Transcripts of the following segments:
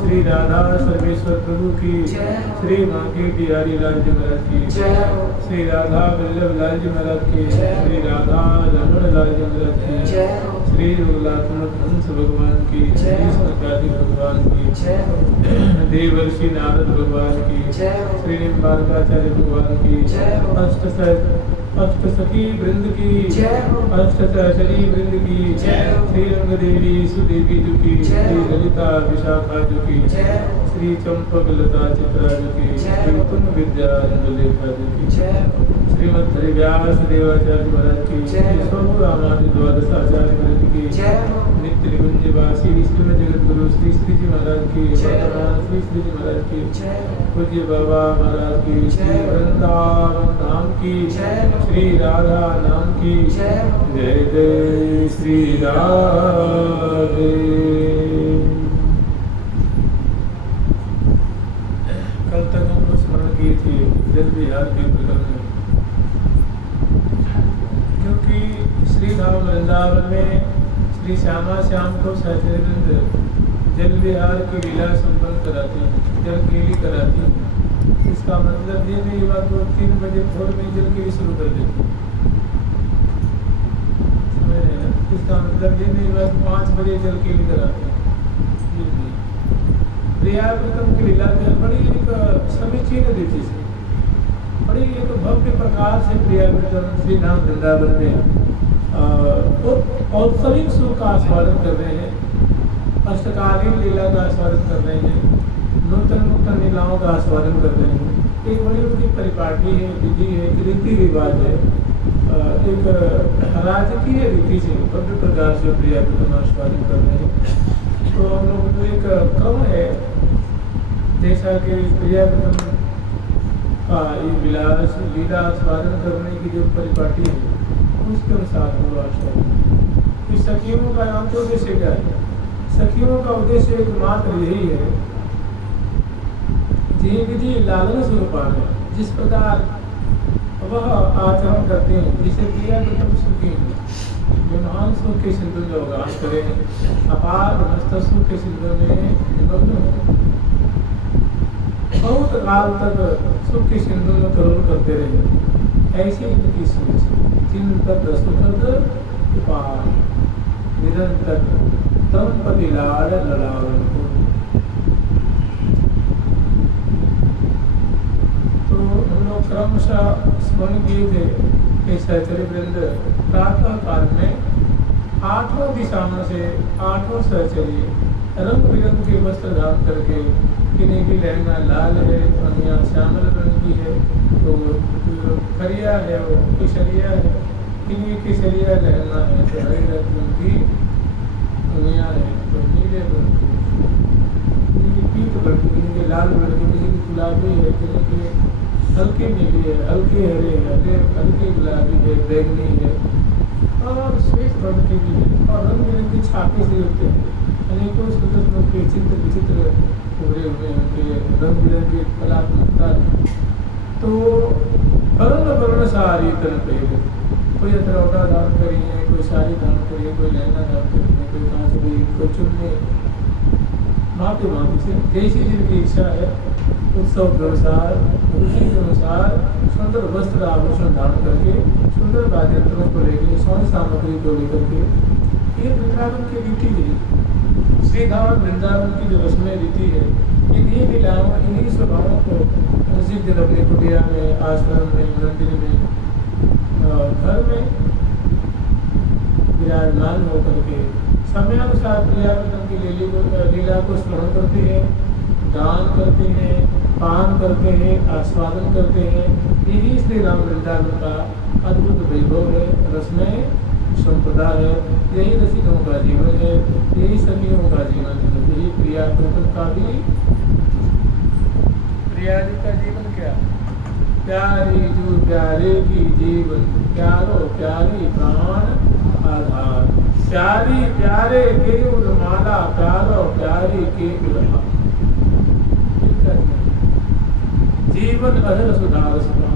श्री राधा सर्वेश्वर प्रभु की, श्री मांगे बिहारी लाल जी महाराज की, श्री राधा वल्लभ लाल जी महाराज की, श्री राधा रमण लाल जी महाराज की, श्री रघुनाथ हंस भगवान की, श्री सनकादि भगवान की, देवर्षि नारद भगवान की, श्री निम्बारकाचार्य भगवान की, अष्ट सखी वृंद की, अष्ट सहचरी वृंद की, श्री रंग देवी सुदेवी जी की, श्री ललिता विशाखा जी की, श्री चंपक लता चित्राज की श्री तुंग विद्या लेखा की श्रीमद हरि व्यास देवाचार्य महाराज की स्वरूप रामादि द्वादश आचार्य महाराज की नित्य निकुंज वासी श्रीमद जगत गुरु श्री श्री जी महाराज की वर्तमान श्री श्री जी महाराज की पूज्य बाबा महाराज की श्री वृंदावन धाम की श्री राधा नाम की जय जय श्री राधे। कल तक हम लोग स्मरण किए थे जल विहार के प्रकरण में, क्योंकि श्री धाम वृंदावन में श्री श्यामा श्याम को सहचरिंद्र जल विहार की लीला संपन्न कराती हैं, जल केली कराती हैं। इसका मतलब ये नहीं हुआ तो 3 बजे भोर में जल केली शुरू कर देती, समझ रहे हैं? इसका मतलब ये नहीं हुआ तो 5 बजे जल केली कराती हैं, ये नहीं। प्रियाव्रतम की लीला में बड़ी एक समीचीन रीति से, बड़ी एक भव्य प्रकार से प्रियाव्रतम श्री धाम वृंदावन में औत्सविक सुख का आस्वादन कर रहे हैं, अष्टकालीन लीला का आस्वादन कर रहे हैं, नूतन नूतन लीलाओं का आस्वादन कर रहे हैं। एक बड़ी उनकी परिपाटी है, विधि है, रीति रिवाज है, एक राजकीय रीति से भव्य प्रकार से प्रियाव्रतम आस्वादन कर रहे हैं। तो हम लोग तो एक क्रम है, जैसा कि प्रियाव्रतम का ये विलास लीला आस्वादन करने की जो परिपाटी है उसके अनुसार हम आस्वादन। इस सखियों का अंत उद्देश्य क्या है? सखियों का उद्देश्य एकमात्र यही है, जी विधि लालन स्वरूपान है, जिस प्रकार वह आचरण करते हैं जिसे प्रियाव्रतम सुखी है, जो महान सुख के सिंधु में अवगाहन करें, अपार मस्त सुख के सिंधु में निमग्न हो, बहुत काल तक सुख के सिंधु में करुण करते रहे। ऐसी इनकी सोच, चिंतक सुखद उपाय निरंतर तमपति लाड़ लड़ावन को। तो हम लोग क्रमशः स्मरण किए थे कि सहचरी वृंद प्रातः काल में 8 दिशाओं से 8 सहचरी रंग बिरंग के वस्त्र धारण करके, किन्हीं की लहंगा लाल है, अनिया श्यामल रंग की है, तो खरिया है वो केसरिया है, किन्हीं केसरिया लहंगा है तो हरे रंग की अनिया है तो नीले रंग की, किन्हीं की पीत रंग की, किन्हीं के लाल रंग की, किन्हीं की गुलाबी है, किन्हीं की हल्की नीली है, हल्के हरे है, हल्के गुलाबी है, बैगनी है और श्वेत रंग की भी है, और रंग बिरंग की छापे से होते हैं। अनेकों सुंदर के चित्र विचित्र पूरे हुए उनके रंग बिरंगे कलात्मकता। तो वर्ण वर्ण सारी तन पहले, कोई अतरौटा धारण करी है, कोई साड़ी धारण करी है, कोई लहंगा धारण करी है, कोई कांचड़ी, कोई चुन्नी, भांति भांति से जैसी जिनकी इच्छा है उत्सव के अनुसार, रुचि के अनुसार सुंदर वस्त्र आभूषण धारण करके, सुंदर वाद्यंत्रों को लेकर, सौंदर्य सामग्री को लेकर के, ये वृंदावन की रीति है, श्री धाम वृंदावन की जो रस्में रीति है, इन्हीं लीलाओं, इन्हीं स्वभावों को जिस दिन अपने कुटिया में, आश्रम में, मंदिर में, घर में विराजमान होकर के समयानुसार प्रियाव्रतम की लीला को स्मरण करते हैं, गान करते हैं, पान करते हैं, आस्वादन करते हैं। यही श्री राम वृंदावन का अद्भुत वैभव है, रसमय संपदा है, यही रसिकों का जीवन है, यही सखियों का जीवन है, यही प्रियाव्रतम का भी, प्रियाजी का जीवन क्या? प्यारी जो प्यारे की जीवन, प्यारो प्यारी प्राण आधार, प्यारी प्यारे केवल माला, प्यारो प्यारी केवल जीवन अधर सुधार सुधार।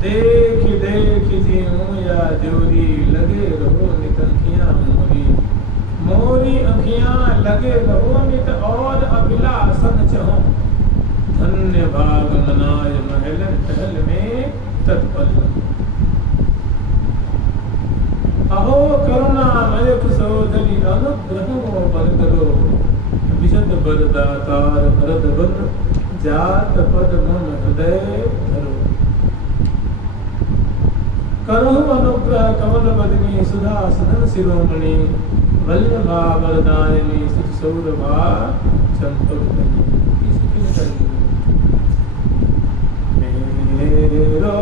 देख देख जीऊं या जोरी, लगे रहो नित अखियां मोरी, मोरी अखियां लगे रहो नित और अभिलाषन चहो, धन्य भाग मनाय महलन टहल में तत्पल। अहो करुणामय कुसोदरी अनुग्रह बल करो, विशद बल दातार हरद बल जात पद मन हृदय धरो। करो अनुग्रह कमल बदनी सुधा सदन शिरोमणि वल्लभा वरदायिनी सुख सौरभा चंपक मेरो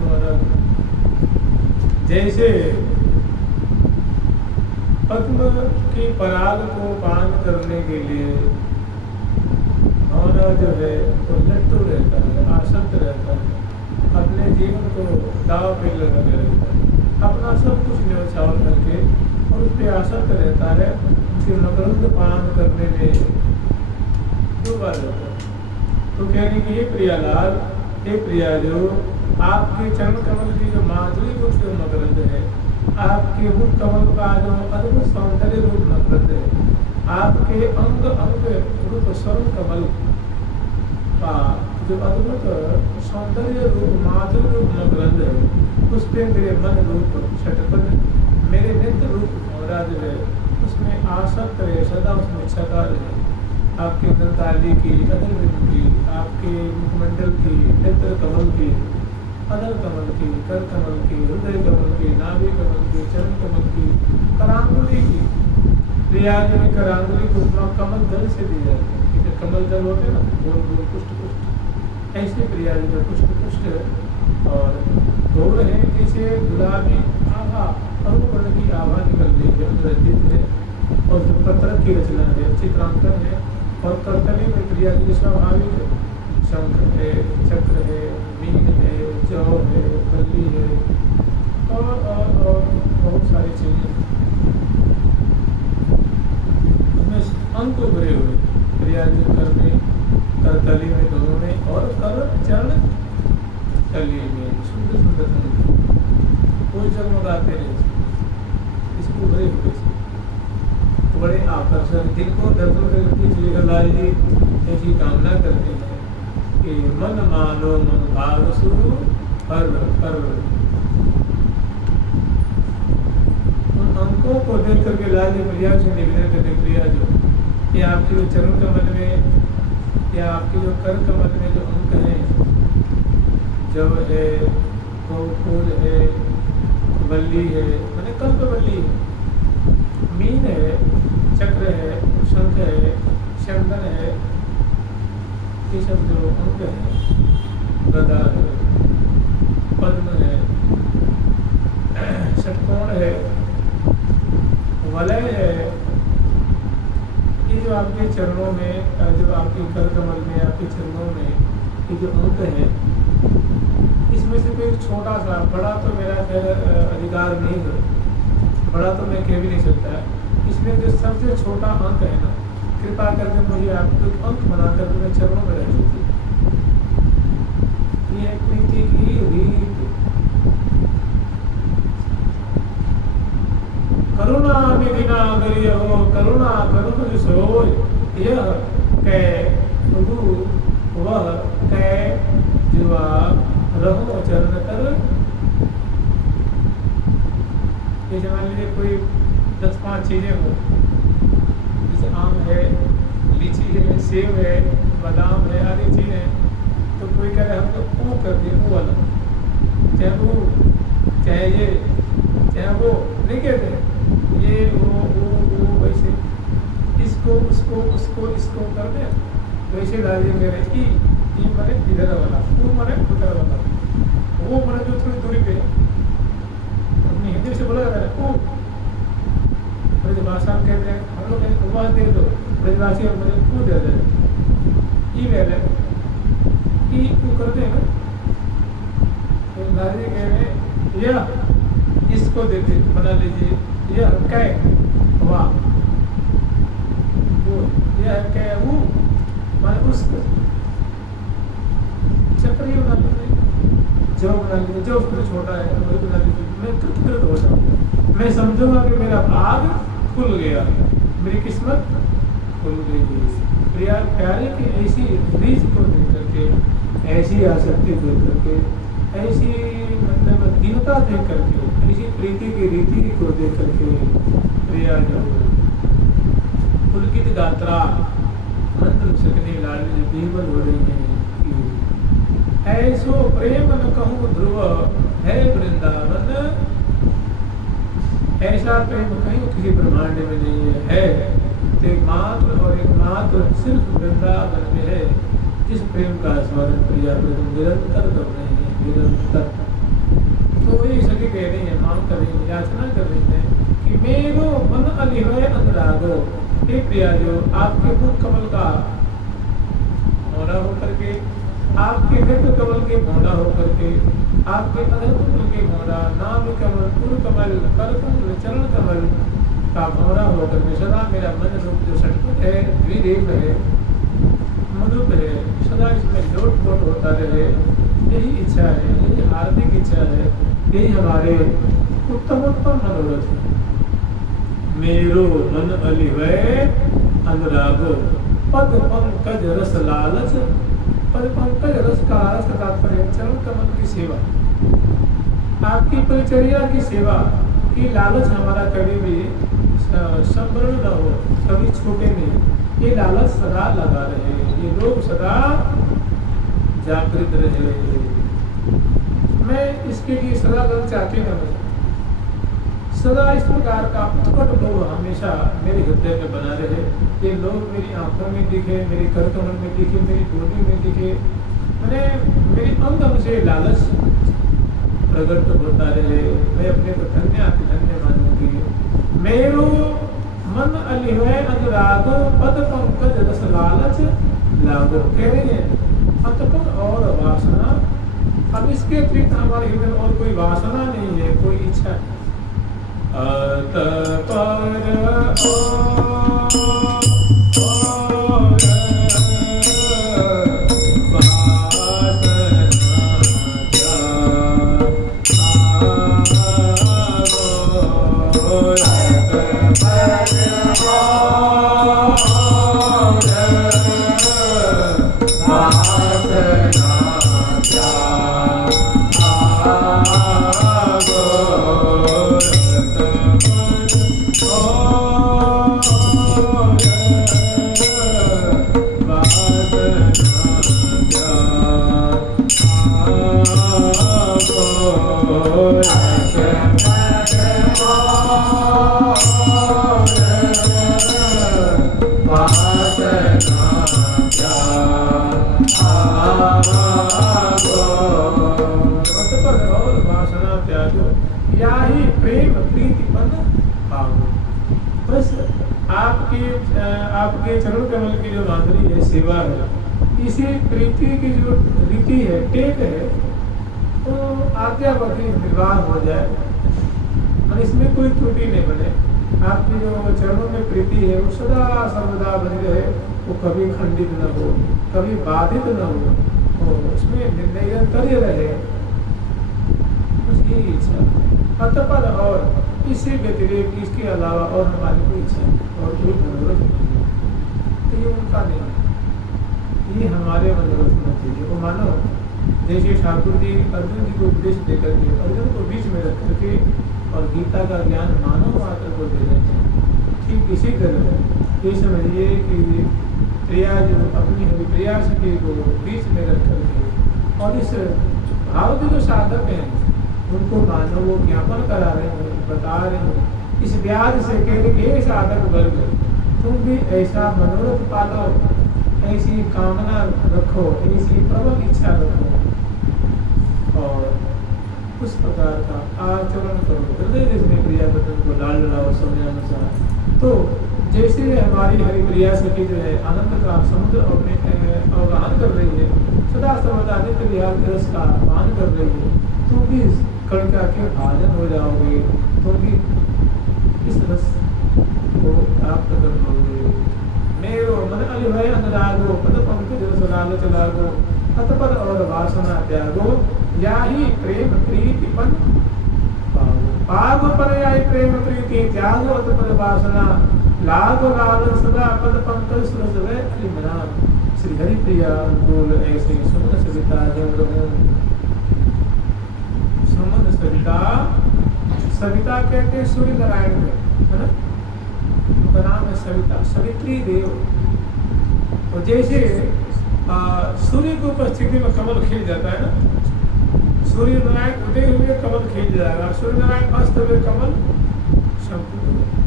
माना जैसे पद्म की पराग को पान करने के लिए हमारा जो है वो लट्टू रहता है, आसक्त रहता है, अपने जीवन को दाव पे लगा रहता है, अपना सब कुछ न्यौछावर करके और उस पर आसक्त रहता है, उसके मकरंद पान करने में डूबा रहता है। तो कहने की ये प्रियालाल, हे प्रिया, जो आपके चरण कमल की जो माधुरी रूप जो मकरंद है, आपके मुख कमल का जो अद्भुत सौंदर्य रूप मकरंद है, आपके अंग अंग रूप स्वर्ण कमल का जो अद्भुत सौंदर्य रूप माधुरी रूप मकरंद है, उस पर मेरे मन रूप छटपट, मेरे नित्य रूप और जो है उसमें आसक्त रहे, सदा उसमें छका रहे। आपके दंताली की, अदर बिंदु की, आपके मुखमंडल की, नेत्र कमल की, अदर कमल की, कर कमल की, हृदय कमल की, नाभि कमल की, चरण कमल की, करांगुली की। रियाज में करांगुली को कमल दल से दी जाती है, जैसे कमल दल होते हैं ना, गोल गोल पुष्ट पुष्ट, ऐसे प्रियाज में पुष्ट पुष्ट और गौर है जैसे गुलाबी आभा अरुण की आभा निकल रही है, रंजित है और पत्र की रचना है, चित्रांकन है और कर्तव्य में क्रिया की स्वाभाविक शंख है, चक्र है, मीन है, जौ है, बल्ली है और बहुत सारी चीजें उसमें अंक उभरे हुए क्रिया कर में, करतली में, दोनों में और कर चरण तली में सुंदर सुंदर अंक कोई जगमगाते रहे इसको उभरे हुए बड़े आकर्षक जिनको दर्शन करके श्री लाल जी ऐसी कामना करते हैं कि मन मानो मन भाव सुरु हर हर। उन अंकों को देख करके लाल जी प्रिया से निवेदन करते प्रिया जो ये आपके जो चरण कमल में या आपके जो कर कमल में जो अंक हैं, जब है, फूल है, बल्ली है मैंने कल्प बल्ली है, मीन है, चक्र है, शंख है, चंदन है, ये सब जो अंक है, गदा है, पद्म है, षटकोण है, वलय है, ये जो आपके चरणों में, जो आपके कर कमल में, आपके चरणों में ये जो अंक है, इसमें से कोई छोटा सा, बड़ा तो मेरा अधिकार नहीं है, बड़ा तो मैं कह भी नहीं सकता, इसमें जो सबसे छोटा अंक है ना, कृपा करके मुझे आप एक अंक बना कर मेरे चरणों में रख दीजिए। ये प्रीति की रीत, करुणा निधि ना अगर हो, करुणा करुण सो यह कै वह कै जुआ रहो चरण कर। जैसे मान लीजिए कोई 10-5 चीजें हो, जैसे आम है, लीची है, सेब है, बादाम है, आदि चीजें, तो कोई कह रहे हम तो वो कर दिए, वो वाला, चाहे वो चाहे ये चाहे वो, नहीं कहते ये वो वैसे, इसको उसको उसको इसको कर दे, वैसे लालिए कह रहे कि ये मने इधर वाला, वो मने उधर वाला, वो मने जो थोड़ी दूरी पे अपनी हिंदी से बोला जाता है वो, ब्रजभाषा में कहते हैं हम लोग उपवास दे दो, ब्रजवासी और मुझे वो दे दे, ई ले ले, ई वो करते हैं तो लाली कह रहे यह इसको देते बना लीजिए, यह कै वाह, वो यह कै वो माने उसको चक्री बना लीजिए, जो बना लीजिए, जो उसको छोटा है वही बना लीजिए, मैं कृतकृत हो जाऊंगा, मैं समझूंगा कि मेरा भाग खुल गया, मेरी किस्मत खुल गई। प्रिया प्यारे की ऐसी रीत को देख करके, ऐसी आसक्ति देख करके, ऐसी मतलब दीनता देख करके, ऐसी प्रीति की रीति को देख करके प्रिया जो पुलकित गात्रा मंत्र सकने लाल बीबल हो रही है कि ऐसो प्रेम न कहूँ ध्रुव है वृंदावन, ऐसा प्रेम कहीं किसी ब्रह्मांड में नहीं है, एकमात्र और एकमात्र सिर्फ वृंदावन में है, जिस प्रेम का स्मरण प्रिया निरंतर कर रहे हैं, निरंतर। तो ये सभी कह रही है, मांग कर रही है, याचना कर रही है कि मेरो मन अलिहय अनुरागो, हे प्रिया जो आपके मुख कमल का मोड़ा होकर के, आपके नेत्र कमल के मोड़ा होकर के, आपके अधर कमल के मोड़ा, नाम कमल, पुर कमल, कर कमल, चरण कमल का मोड़ा होकर के सदा मेरा मन रूप जो षटपथ है, द्विदेव है, मधुप है, सदा इसमें लोट पोट होता रहे, यही इच्छा है, यही हार्दिक इच्छा है, यही हमारे उत्तमोत्तम मनोरथ है। मेरो मन अलिवय अनुरागो पद पंकज रस लालच, पद पंकज रस का रस तात्पर्य चरण कमल की सेवा, आपकी परिचर्या की सेवा की लालच हमारा कभी भी संवरण न हो, कभी छूटे नहीं, ये लालच सदा लगा रहे, ये लोग सदा जागृत रहे, मैं इसके लिए सदा गल चाहती न हूँ, सदा इस प्रकार का उत्कट लोग हमेशा मेरे हृदय में बना रहे, ये लोग मेरी आंखों में दिखे, मेरे कर कमल में दिखे, मेरी बोली में दिखे, मैंने मेरे अंग अंग से लालच प्रकट होता रहे, मैं अपने को धन्य अति धन्य मानूंगी। मेरो मन अलिहै अनुरागो पद पंकज रस लालच लागो। कह रही है अतपन और वासना, अब इसके अतिरिक्त हमारे हृदय में और कोई वासना नहीं है, कोई इच्छा नहीं। आपके चरण कमल की जो माधुरी है, सेवा है, इसी प्रीति की जो रीति है, टेक है, तो आज्ञावती निर्वाह हो जाए और इसमें कोई त्रुटि नहीं बने। आपकी जो चरणों में प्रीति है वो सदा सर्वदा बनी रहे, वो कभी खंडित न हो, कभी बाधित न हो, उसमें निरंतर रहे, उसकी इच्छा। अतःपर और इससे व्यतिरेक इसके अलावा और हमारी कोई इच्छा और कोई मनोरथ नहीं है, तो ये उनका नहीं है, ये हमारे मनोरथ होना चाहिए। वो मानो जैसे ठाकुर जी अर्जुन जी को उपदेश देकर के अर्जुन को बीच में रख करके और गीता का ज्ञान मानव मात्र को दे रहे हैं, ठीक इसी तरह ये समझिए कि प्रिया जो अपनी हरिप्रिया सखी को बीच में रख करके और इस भाव के जो साधक हैं उनको मानव वो ज्ञापन करा रहे हैं, बता रहे हैं, इस ब्याज से कह रहे कि साधक वर्ग तुम भी ऐसा मनोरथ पालो, ऐसी कामना रखो, ऐसी प्रबल इच्छा रखो और उस प्रकार का आचरण करो, हृदय जिसने प्रिया बदन को लाल लाओ समय अनुसार। तो जैसे हमारी हरिप्रिया सखी जो है आनंद का समुद्र अवगाहन कर रही है, सदा सर्वदा नित्य विहार के रस का पान कर रही है, तुम भी कणिका के भाजन हो जाओगे, तुम भी इस रस को प्राप्त कर लोगे। मेरो मन अलिभय अनुरागो पद पंकज रस लालच लागो, अतपर और वासना त्यागो, याही प्रेम प्रीति पन पागो पर याही प्रेम प्रीति त्यागो, अतपर वासना लागो लालच सदा पद पंकज रस वै अलिमना। श्री हरिप्रिया बोल ऐसे सुमन सविता जब सुमन सविता, सविता कहते सूर्य नारायण में है ना, उनका नाम है सविता, सवित्री देव। तो जैसे सूर्य की उपस्थिति में कमल खिल जाता है ना, सूर्य नारायण उदय हुए कमल खिल जाएगा, सूर्य नारायण अस्त हुए कमल संपूर्ण हो जाएगा।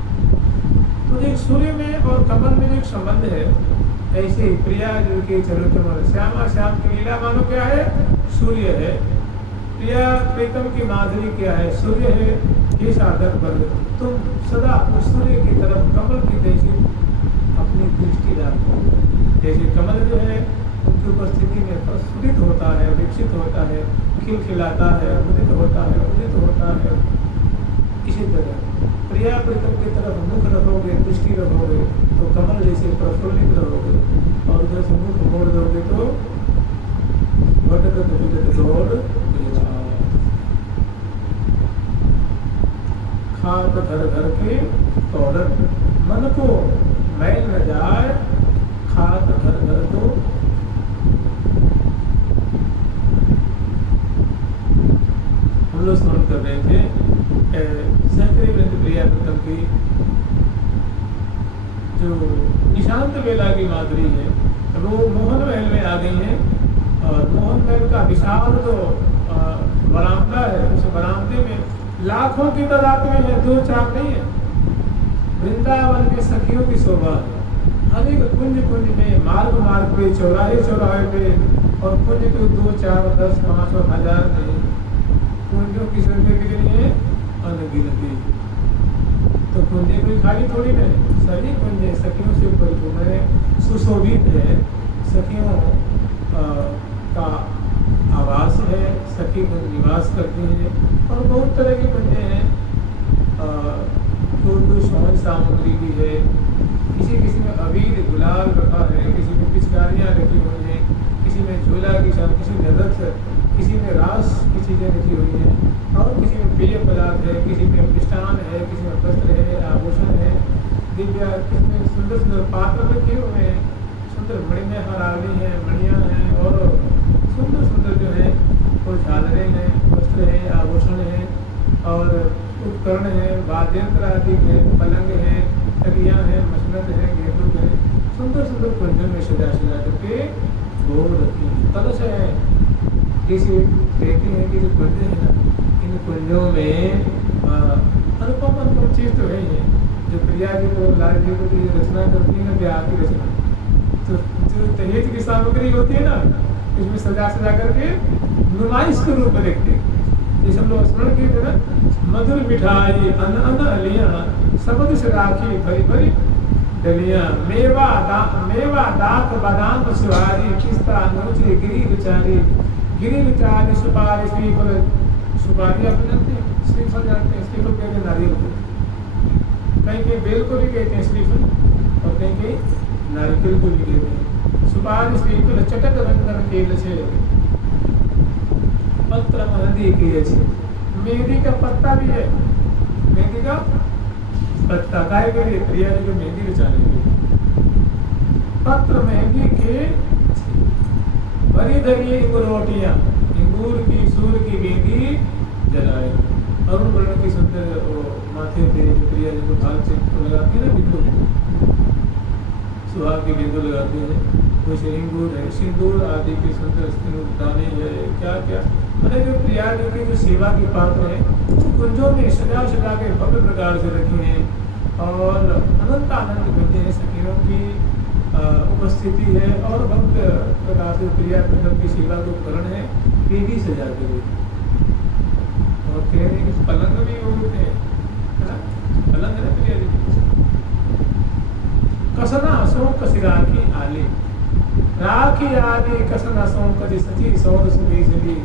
तो एक सूर्य में और कमल में जो एक संबंध है, ऐसे ही प्रिया जो के चरण कमल, श्यामा श्याम की लीला मानो क्या है, सूर्य है, प्रिया प्रीतम की माधुरी क्या है, सूर्य है। ये साधक वर्ग तुम सदा उस सूर्य की तरफ कमल की जैसे अपनी दृष्टि रखो। जैसे कमल जो है उनकी उपस्थिति में प्रस्फुटित होता है, विकसित होता है, खिलखिलाता है, उदित होता है, उदित होता है, इसी तरह प्रिया प्रीतम की तरफ मुख रखोगे, दृष्टि रखोगे तो कमल जैसे प्रफुल्लित रहोगे, और उधर से मुख मोड़ दोगे तो भटकत विगत दौड़ खात घर घर के तोड़न, मन को मैल न जाए खात घर घर को। हम लोग स्मरण कर रहे थे सहचरी वृंद प्रिया प्रीतम की जो निशांत वेला की माधुरी है, वो मोहन महल में आ गई है, और मोहन महल का विशाल जो बरामदा है, उस बरामदे में लाखों की तादाद में है, दो चार नहीं है। वृंदावन में सखियों की शोभा है, हर एक कुंज कुंज में, मार्ग मार्ग पे, चौराहे चौराहे पे और कुंज को 2, 4, 10, 5 और 1000 नहीं, कुंजों की संख्या कितनी है? अनगिनती। तो कुंजे कोई खाली थोड़ी ना है, सभी कुंजे सखियों से परिपूर्ण है, सुशोभित है, सखियों का आवास है, सखी कुंज निवास करती हैं। और बहुत तरह के कुंजे हैं, कोई सौंज सामग्री की है, किसी में अबीर गुलाल रखा है, किसी में पिचकारियाँ रखी हुई हैं, किसी में झूला की शाम, किसी में रथ, किसी में रास की चीज़ें रखी हुई हैं, और किसी में पेय पदार्थ है, किसी में मिष्टान है, किसी में वस्त्र है, आभूषण है, दिव्या, किसी में सुंदर सुंदर पात्र रखे हुए हैं, सुंदर मणिमय हरावली हैं, मणियाँ हैं, और सुंदर सुंदर जो है वो झालरें हैं, वस्त्र हैं, आभूषण हैं, और उपकरण है, वाद्यंत्र आदि है, पलंग है, तकियाँ हैं, मसनद है, गेंदुक है, सुंदर सुंदर कुंजों में सजा करके वो रखी हैं। कलश है, किसी कहते हैं कि जो कुंज है ना, इन कुंजों में अनुपम चीज़ तो है ही है। जो प्रिया जी को, लाल जी को जो रचना करती है ना, ब्याह की रचना, तो जो दहेज की सामग्री होती है ना, इसमें सजा करके नुमाइश के रूप में देखते हैं। जैसे हम लोग स्मरण किए थे ना, मधुर मिठाई अन अन अलियाँ, सबद से राखी भरी भरी डलियाँ, मेवा दाक बादाम सुहारी, पिस्ता नोचे गिरी विचारी सुपारी श्रीफल। सुपारी आप जानते हैं, श्रीफल जानते हैं? श्रीफल कहते हैं नारियल को, कहीं बेल को भी कहते हैं श्रीफल, और कहीं नारियल को भी कहते हैं। सुपारी श्रीफल चटक रंगन केल छे, पत्र मेहंदी की है, मेहंदी का पत्ता भी है, मेहंदी का पत्ता काय के लिए? प्रिया जी को मेहंदी रचाने के लिए। पत्र मेहंदी के भरी धरी इंगूरोटियाँ, इंगूर की सूर की मेहंदी जलाए, अरुण वर्ण की सुंदर माथे पे प्रिया जी को थाल से लगाती है ना, बिंदु सुहाग की बिंदु लगाती है, वैसे इंगूर है, सिंदूर आदि के सुंदर दाने है, क्या क्या मैंने जो प्रिया जी की जो सेवा की पात्र है, कुंजों में सजा के भव्य प्रकार से रखी हैं, और अनंत आनंद मिलते हैं, सखियों की उपस्थिति है, और भव्य प्रकार से प्रिया कुंजों की सेवा को उपकरण है, देवी सजा के लिए। और कह रहे कि पलंग भी होते हैं, है ना, पलंग है प्रिया जी कसना अशोक सिराकी आली, राखी आदि कसना अशोक सची सौद सुबह सभी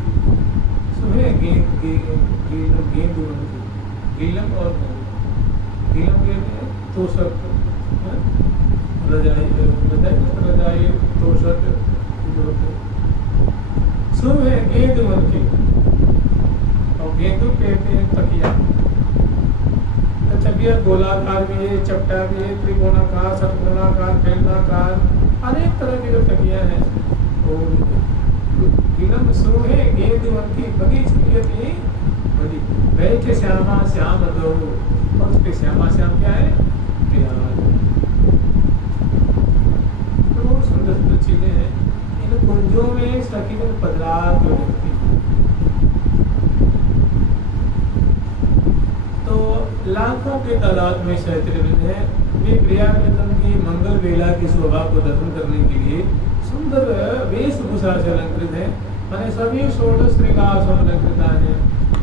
सुबह गेंद गीलम और गीलम कहते हैं तोशक, रजाई तोशक सुबह गेंद बनती, और गेंदू कहते हैं तकिया। तकिया गोलाकार भी है, चपटा भी है, त्रिकोणाकार, षटकोणाकार, बेलनाकार, अनेक तरह की जो तकिया हैं वो गिलम सोहे गेंदवन की बगी छुट्टी बड़ी बैठे श्यामा श्याम दो, और उसके श्यामा श्याम क्या है? प्यार। तो सुंदर सुंदर चीजें हैं इन कुंजों में, सखी पदरार जो व्यक्ति। तो लाखों के तादाद में सहस्त्रवृंद है, वे प्रिया प्रीतम की मंगल वेला की शोभा को दर्शन करने के लिए सुंदर वेशभूषा से अलंकृत है। मैंने सभी 16 श्रृंगार से अलंकृता है,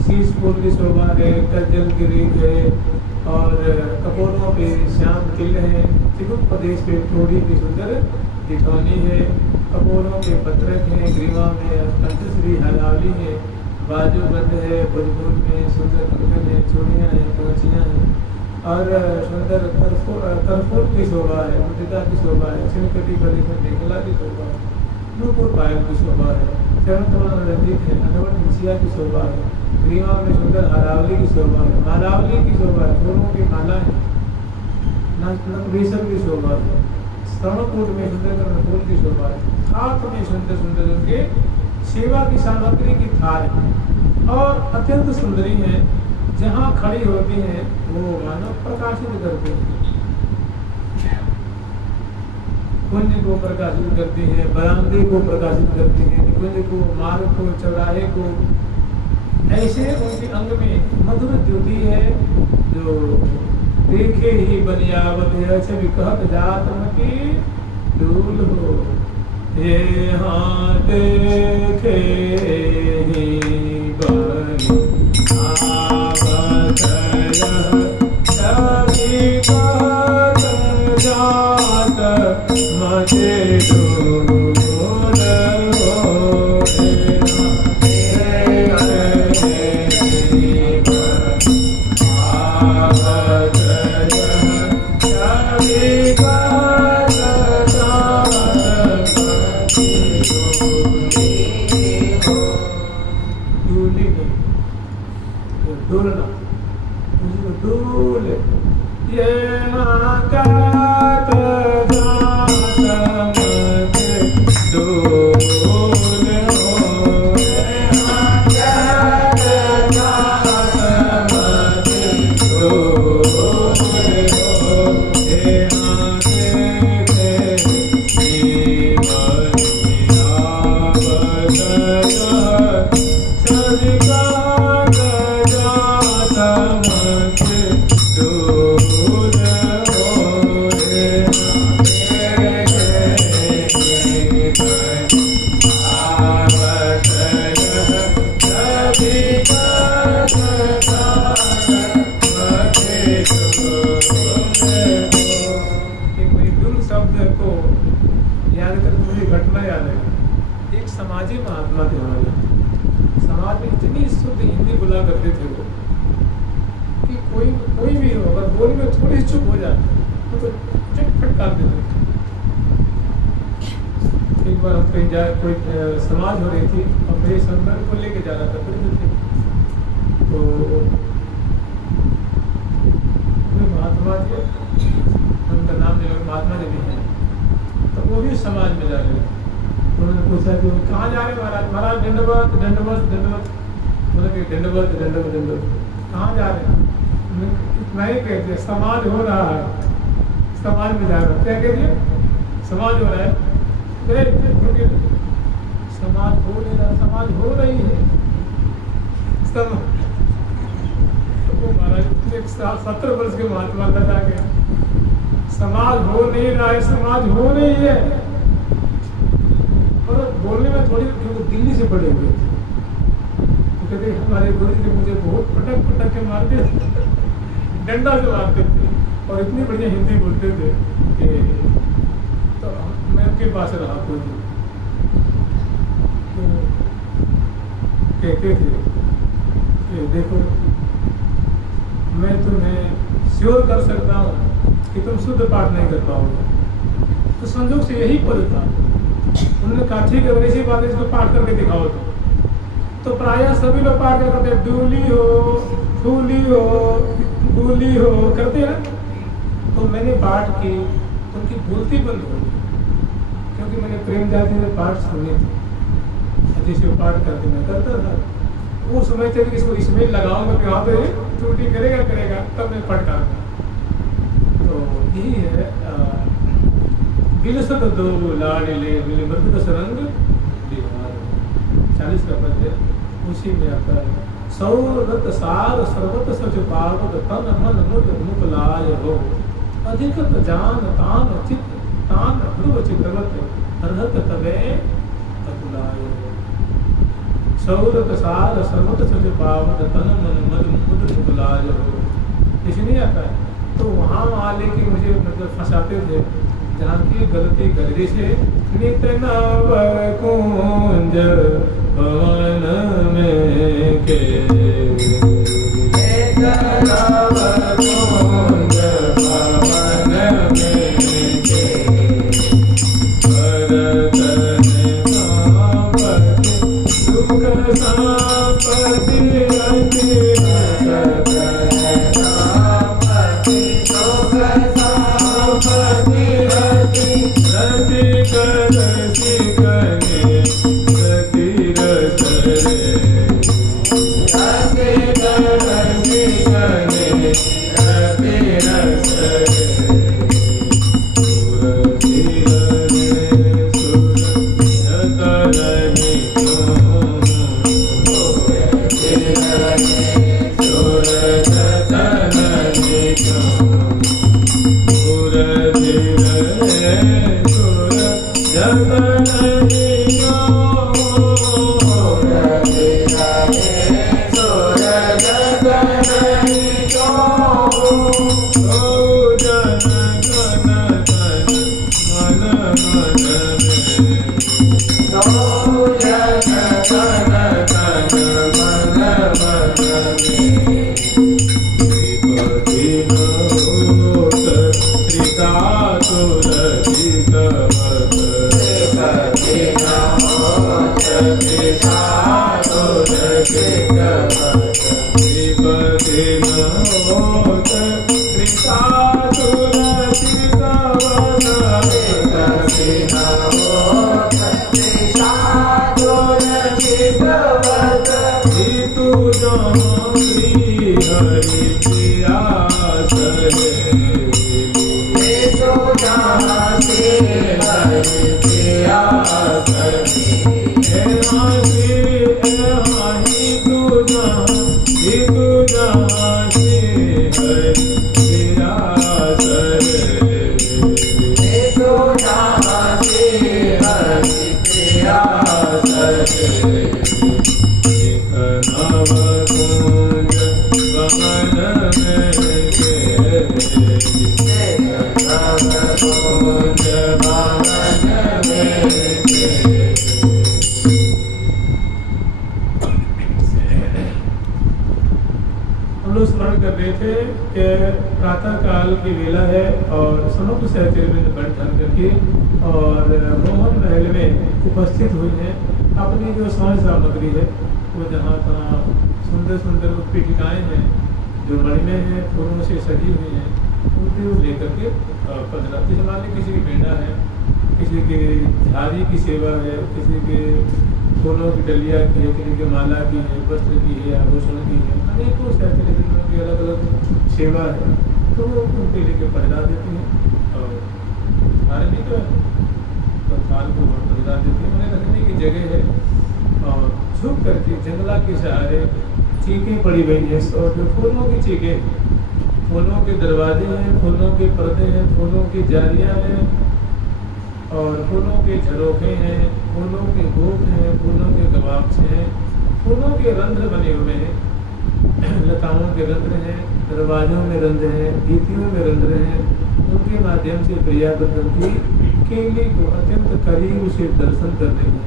शीश फूल की शोभा है, कज्जल की रीत है, और कपोलों पे श्याम तिल है, चिकुट प्रदेश पे थोड़ी की सुंदर दिठौनी है, कपोलों के पत्रक हैं, ग्रीवा में कंठश्री हलावली है, बाजूबंद है, बुलबुल में सुंदर कंकन है, चूड़ियाँ हैं, पोंचियाँ हैं, और सुंदर करफूल की शोभा है, मुद्रिका की शोभा है, सिनकटी प्रदेश में मेखला की शोभा है, नूपुर पायल की शोभा है, चरण तोरण रंजित है, अनवट मुसिया की शोभा है, ग्रीवा में सुंदर हरावली की शोभा है, मालावली की शोभा है, फूलों की माला है, नकरेसर की शोभा है, स्तनकूट में सुंदर कर्णफूल की शोभा है, हाथ में सुंदर सुंदर उनके सेवा की सामग्री की थाल है, और अत्यंत सुंदरी है, जहाँ खड़ी होती हैं वो मानव प्रकाशित करती हैं, कुंज को प्रकाशित करती हैं, बरामदे को प्रकाशित करती हैं, कुंज को, मार्ग को, चौराहे को, ऐसे उनके अंग में मधुर ज्योति है, जो देखे ही बनियावत है, छवि कहत जात की डूल हो, ये हाँ देखे ही बनी आवत यह सभी बात जात मते डोल समाजी महात्मा थे हमारे समाज में इतनी शुद्ध हिंदी बोला करते थे वो कि कोई भी हो अगर बोल में थोड़ी चुप हो जाए तो चटपट काट देते। एक बार हम कहीं जाए कोई समाज हो रही थी और मेरे संबंध को लेके जा रहा था थे तो महात्मा जी उनका नाम नहीं लगा महात्मा जी नहीं है तो वो भी समाज में जा रहे उन्होंने पूछा कि कहाँ जा रहे महाराज महाराज दंडवत दंडवत दंडवत बोला कि दंडवत दंडवत दंडवत कहाँ जा रहे हैं इतना ही कहते समाज हो रहा है समाज में जा रहा है क्या कहते समाज हो रहा है समाज हो नहीं रहा समाज हो रही है तो महाराज 70 वर्ष के महात्मा लगा गया समाज हो नहीं रहा है समाज हो रही है और बोलने में थोड़ी क्योंकि दिल्ली से पड़े हुए थे तो कहते हमारे गुरु जी मुझे बहुत पटक के मारते डंडा से मारते थे और इतनी बढ़िया हिंदी बोलते थे कि तो मैं उनके पास रहा तो कहते थे कि देखो मैं तुम्हें श्योर कर सकता हूँ कि तुम शुद्ध पाठ नहीं कर पाओगे तो संजोग से यही पद था। उन्होंने कहा ठीक है ऐसी बात है इसको पाठ करके दिखाओ तो प्रायः सभी लोग पाठ करते डूली हो फूली हो डूली हो करते हैं तो मैंने पाठ की तो उनकी बोलती बंद हो गई क्योंकि मैंने प्रेम जाति में पाठ सुने थे जैसे वो पाठ करते मैं करता था वो समझते थे कि इसको इसमें लगाऊंगा कि वहाँ पे त्रुटि करेगा तब मैं पढ़ पाऊंगा। तो यही है बिलसत दो लाडले मिले मृत सरंग 40 का पद है उसी में आता है सौरत सार सर्वत सच पावत तन मन मुद मुख लाय हो अधिकत जान तान चित तान ध्रुव चित्रवत अर्हत तबे अकुलाय हो सौरत सार सर्वत सच पावत तन मन मद मुद मुख लाय हो ऐसे नहीं आता है तो वहाँ वाले की मुझे मतलब फंसाते थे जहाँ की गलती गलती से नित नव कुंज भवन में के नित नव कुंज भवन में के भरत सुख संपत्ति रति रसिक प्रातः काल की वेला है और समग्र सहचर्य में बैठन करके और मोहन महल में उपस्थित हुई है। अपनी जो साज सामग्री है वो जहाँ तहाँ सुंदर सुंदर उत्पीठिकाएँ हैं जो मणिमय हैं, फूलों से सजी हुई हैं, उनको लेकर के पधरा। जैसे मान लीजिए किसी की बेड़ा है, किसी के झाड़ी की सेवा है, किसी के फूलों की डलिया की है, किसी की माला की है, वस्त्र की है, आभूषण की है, अनेकों सहचर्य की अलग अलग सेवा है, तो वो उनके लेके पधरा देती हैं। और धार्मिक तो थाल को पधरा देती है, उन्हें रखने की जगह है। और झुक करके जंगला के सहारे चीखें पड़ी हुई हैं और जो फूलों की चीखें, फूलों के दरवाजे हैं, फूलों के पर्दे हैं, फूलों की जालियाँ हैं और फूलों के झरोखे हैं, फूलों के गोप हैं, फूलों के गवाक्षे हैं, फूलों के रंध्र बने हुए हैं, लताओं के रंध्र हैं, दरवाजों में रंध्र हैं, भित्तियों में रंध्र हैं। उनके माध्यम से प्रियापतन की केली को अत्यंत करीब से दर्शन कर रही है,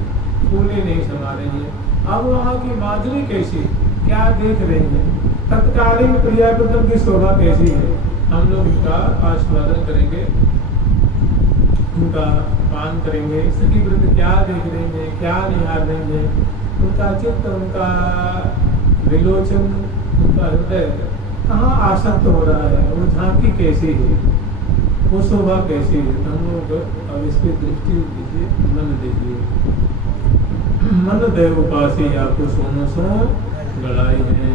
फूलें नहीं समा रही हैं। अब वहाँ की माधुरी कैसी, क्या देख रही है, तत्कालीन प्रियापतन की शोभा कैसी है, हम लोग उनका आस्वादन करेंगे, उनका पान करेंगे। सखी वृंद क्या देख रही हैं, क्या निहार रही हैं, उनका चित्त, उनका विलोचन, उनका हृदय कहाँ आसक्त हो रहा है, वो झांकी कैसी है, वो शोभा कैसी है। तो हम लोग अब इस पर दृष्टि दीजिए, मन देखिए। मन देव उपासी आपको सोनो सो गड़ाई है,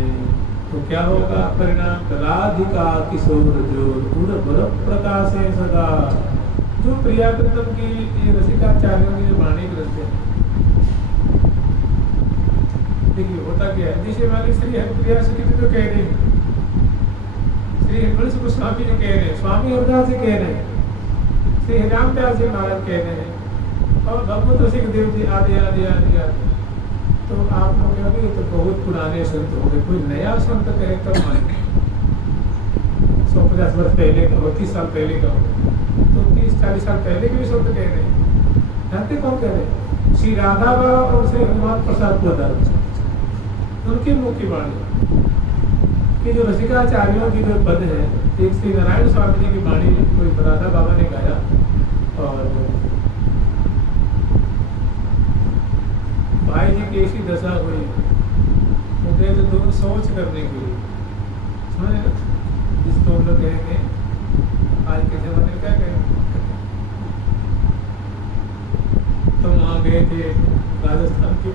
तो क्या होगा परिणाम? राधिका किशोर जो पूर्व प्रकाश है सदा। जो प्रियाकृतम की ये रसिकाचार्यों की जो वाणी ग्रंथ है, देखिए होता क्या है। जैसे मान लीजिए श्री हरिप्रिया सखी तो कह रहे हैं, श्री हरिवंश गोस्वामी जी कह रहे हैं, स्वामी हरदास जी कह रहे हैं, श्री रामदास जी महाराज कह रहे हैं और भगवत रसिक देव जी आदि आदि आदि आदि। तो आप लोग अभी तो बहुत पुराने संत हो गए, कोई नया संत कहे तब माने। 150 वर्ष पहले का हो, 30 साल पहले का हो, तो 30-40 साल पहले के भी संत कह रहे हैं। जानते कौन कह रहे हैं? श्री राधा बाबा और श्री हनुमान प्रसाद पोदार, उनके मुख की वाणी कि जो रसिकाचार्यों की जो पद है, एक श्री नारायण स्वामी जी की वाणी कोई राधा बाबा ने गाया और भाई जी की ऐसी दशा हुई, वो कहते तो सोच करने के लिए, समझे ना, जिसको हम लोग कहेंगे आज के जमाने में क्या कहेंगे। तो वहाँ गए थे राजस्थान के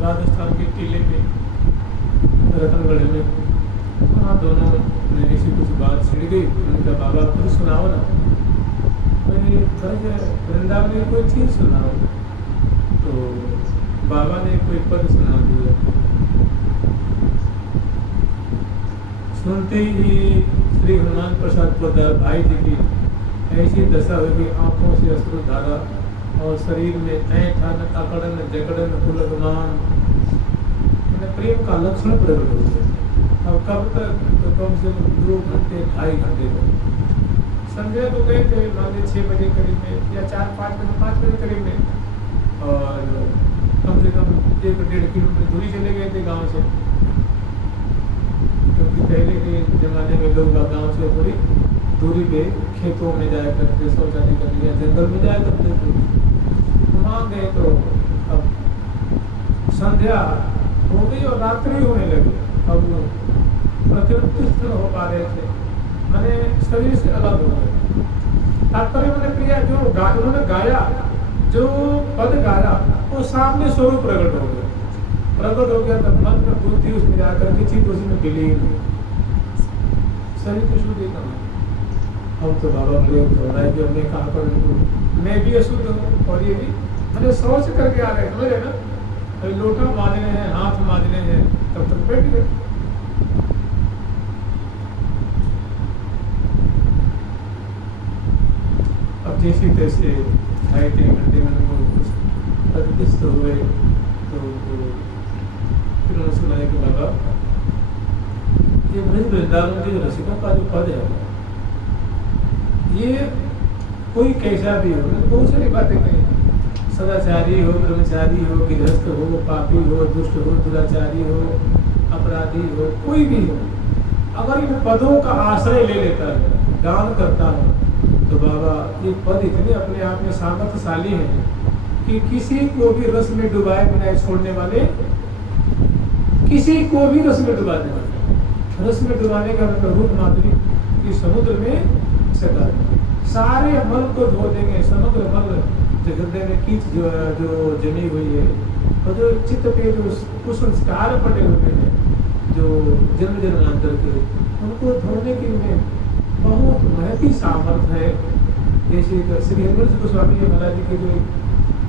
राजस्थान के टीले में, रतनगढ़ में, वहाँ दोनों ने ऐसी कुछ बात छिड़ गई। उनका बाबा कुछ सुनाओ ना, वृंदावन में कोई चीज़ सुनाओ। तो बाबा ने कोई पद सुना दिया। सुनते ही श्री हनुमान प्रसाद पोदार भाई जी की ऐसी दशा होगी, आंखों से अश्रुधारा और शरीर में ऐंठन अकड़न जकड़न पुलकमान। प्रेम का लक्षण प्रकट हो गया। अब कब तक? तो कम से कम 2 घंटे 2.5 घंटे तक। संध्या को गए थे मान लीजिए 6 बजे करीब में या 4-5 बजे 5 बजे करीब में, और कम से कम 1-1.5 किलोमीटर दूरी चले गए थे गांव से, क्योंकि पहले के ज़माने में लोग गांव से थोड़ी दूरी पे खेतों में जाया करते, शौचालय करने या जंगल में जाया करते थे। वहाँ गए तो अब संध्या हो गई और रात्रि होने लगी। अब प्रकृतिस्थ हो पा रहे थे, मैंने शरीर से अलग हो गए। तात्पर्य मैंने क्रिया जो उन्होंने गाया, जो पद गाया, वो सामने स्वरूप प्रकट हो गया। प्रकट हो गया तब मन में बुद्धि उसमें जाकर के चीज उसी में विलीन हो, शरीर को शुद्ध ही करना। हम तो बाबा प्रयोग हो रहा है कि हमने कहा पर मैं भी अशुद्ध हूँ और ये भी मैंने सोच करके आ रहे, समझ रहे ना? लोटा मांजने हैं, हाथ मांजने हैं, तब तक बैठ गए। अब जैसे तैसे 2.5-3 घंटे में वो प्रतिष्ठ हुए, तो फिर उन्होंने सुनाया कि बाबा ये ब्रज वृंदावन के रसिकों का जो पद है, ये कोई कैसा भी हो, बहुत सारी बातें कही, सदाचारी हो, ब्रह्मचारी हो, गृहस्थ हो, पापी हो, दुष्ट हो, दुराचारी हो, अपराधी हो, कोई भी हो, अगर इन पदों का आश्रय ले लेता है, गान करता है, तो बाबा ये पद इतने अपने आप में सामर्थ्यशाली हैं कि किसी को भी रस में डुबाए बनाए छोड़ने वाले, किसी को भी रस में डुबाने वाले। रस में डुबाने का मतलब रूप माधुरी की समुद्र में सदा सारे मल को धो देंगे, समग्र मल जो हृदय में कीच जो जमी हुई है, और जो चित्त पे जो कुसंस्कार पड़े हुए हैं, जो जन्म जन्मांतर के, उनको धोने के लिए बहुत महती सामर्थ्य है। जैसे श्री हरिवंश गोस्वामी जी महाराज जी के जो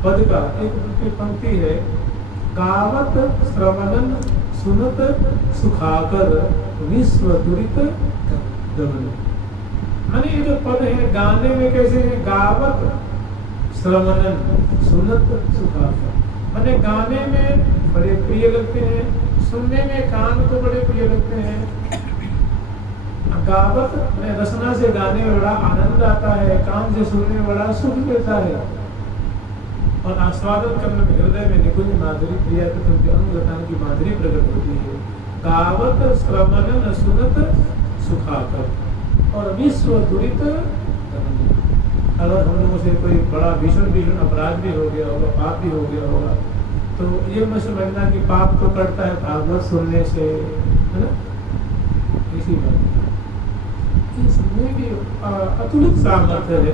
पद का एक पंक्ति है, गावत श्रवणन सुनत सुखाकर विश्व दुरित दमन। माने ये जो पद है गाने में कैसे है, गावत श्रवणन सुनत सुखाकर, माने गाने में बड़े प्रिय लगते हैं, सुनने में कान को बड़े प्रिय लगते हैं। गावत में रसना से गाने में बड़ा आनंद आता है, कान से सुनने में बड़ा सुख मिलता है, और आस्वादन करने में हृदय में निकुंज माधुरी प्रिया के अंग लतान की माधुरी प्रकट होती है। गावत श्रवणन सुनत सुखाकर, और विश्व दुरित। अगर हम लोगों से कोई बड़ा भीषण अपराध भी हो गया होगा, पाप भी हो गया होगा, तो ये मत समझना कि पाप तो करता है भागवत सुनने से, है ना? इसी बात इसमें भी अतुलित सामर्थ्य है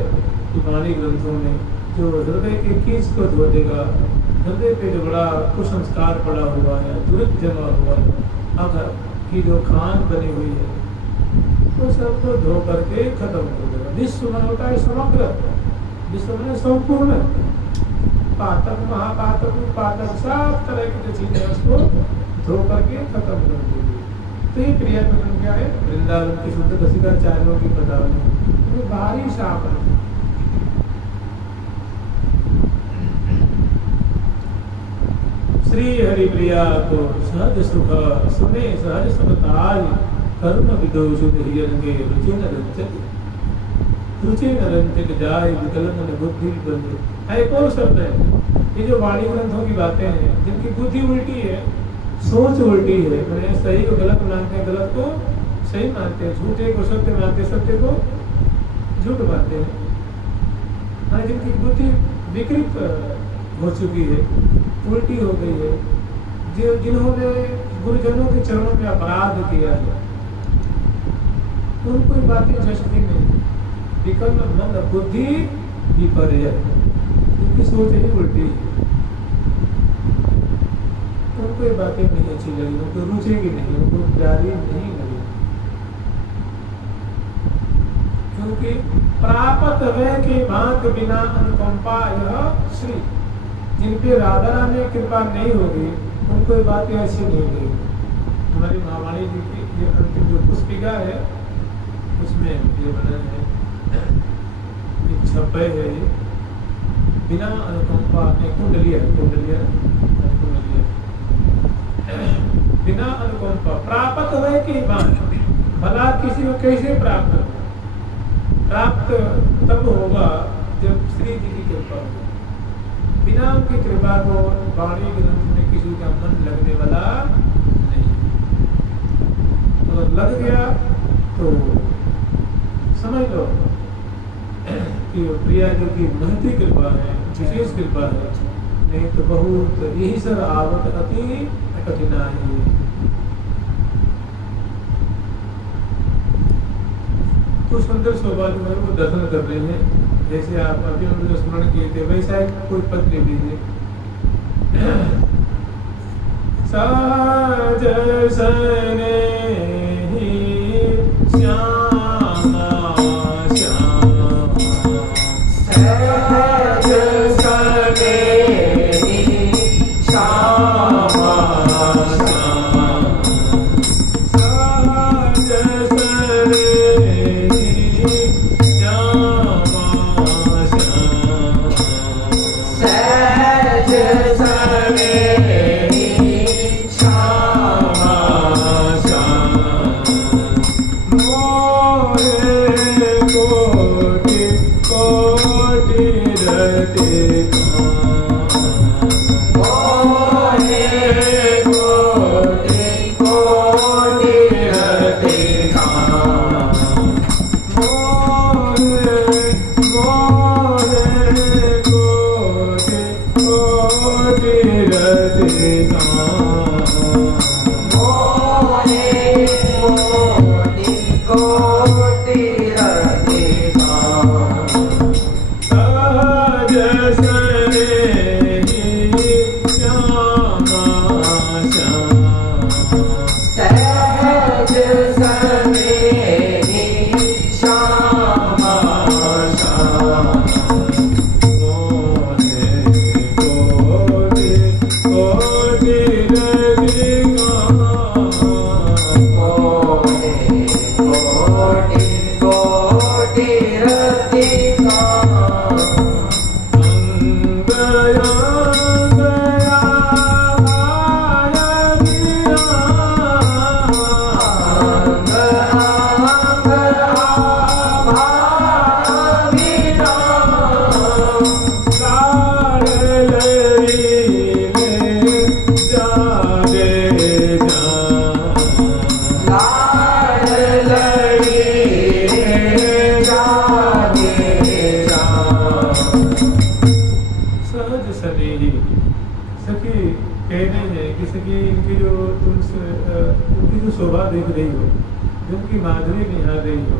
पुरानी ग्रंथों में, जो हृदय के कीच को धो देगा। हृदय पे जो बड़ा कुसंस्कार पड़ा हुआ है, दुरित जमा हुआ है, अगर की जो खान बनी हुई है, तो सबको धो करके खत्म कर देगा। विश्व मन होता है समग्र, विश्व मन संपूर्ण, पातक महापातक पातक सब तरह की जो चीजें उसको धो करके खत्म कर देगी। तो ये क्रिया कथन क्या है? वृंदावन की शुद्ध रसिकाचार्यों की पदावली, वो बाहरी सामर्थ्य। श्री हरि प्रिया को सहज सुख सुने, सहज सुख ताज कर्म विदोषु हियरंगे रुचि न रंचक, रुचि न रंचक जाय विकलन बुद्धि बंधे। एक और शब्द है, ये जो वाणी ग्रंथों की बातें हैं, जिनकी बुद्धि उल्टी है, सोच उल्टी है, मैंने सही को गलत मानते हैं, गलत को सही मानते हैं, झूठे को सत्य मानते हैं, सत्य को झूठ मानते हैं। जिनकी बुद्धि विकृत हो चुकी है, उल्टी हो गई है, जो जिन्होंने गुरुजनों के चरणों में अपराध किया है, उनको बातें जचती नहीं। विकल्प मन बुद्धि विपर्य, उनकी सोच ही उल्टी है, उनको ये बातें नहीं अच्छी लगी, उनको रुचेगी नहीं, उनको प्यारी नहीं लगी, क्योंकि प्राप्त है कि मात बिना अनुकंपा यह श्री, जिन पे राधा रानी कृपा नहीं होगी, उनको ये बातें अच्छी नहीं लगेगी। हमारी महावाणी जी की ये अंतिम जो पुस्तिका है, उसमें ये वर्णन है, एक छपे है, ये बिना अनुकंपा, कुंडलिया बिना अनुकंपा प्राप्त है कि बान भला किसी को कैसे प्राप्त हो? प्राप्त तब होगा जब श्री जी की कृपा हो। बिना उनकी कृपा को वाणी ग्रंथ में किसी का मन लगने वाला नहीं। अगर लग गया तो समझ लो कि प्रिया जो की महती कृपा है, विशेष कृपा है। नहीं तो बहुत यही सब आवत अति कठिनाई। तो सुंदर शोभा जो है वो दर्शन कर रहे हैं। जैसे आप अभी हम स्मरण किए थे वैसा कोई पद ले लीजिए। साज सने श्यामा श्याम साज सने श्यामा श्याम साज सने शोभा देख रही हो, जिनकी माधुरी निहार रही हो,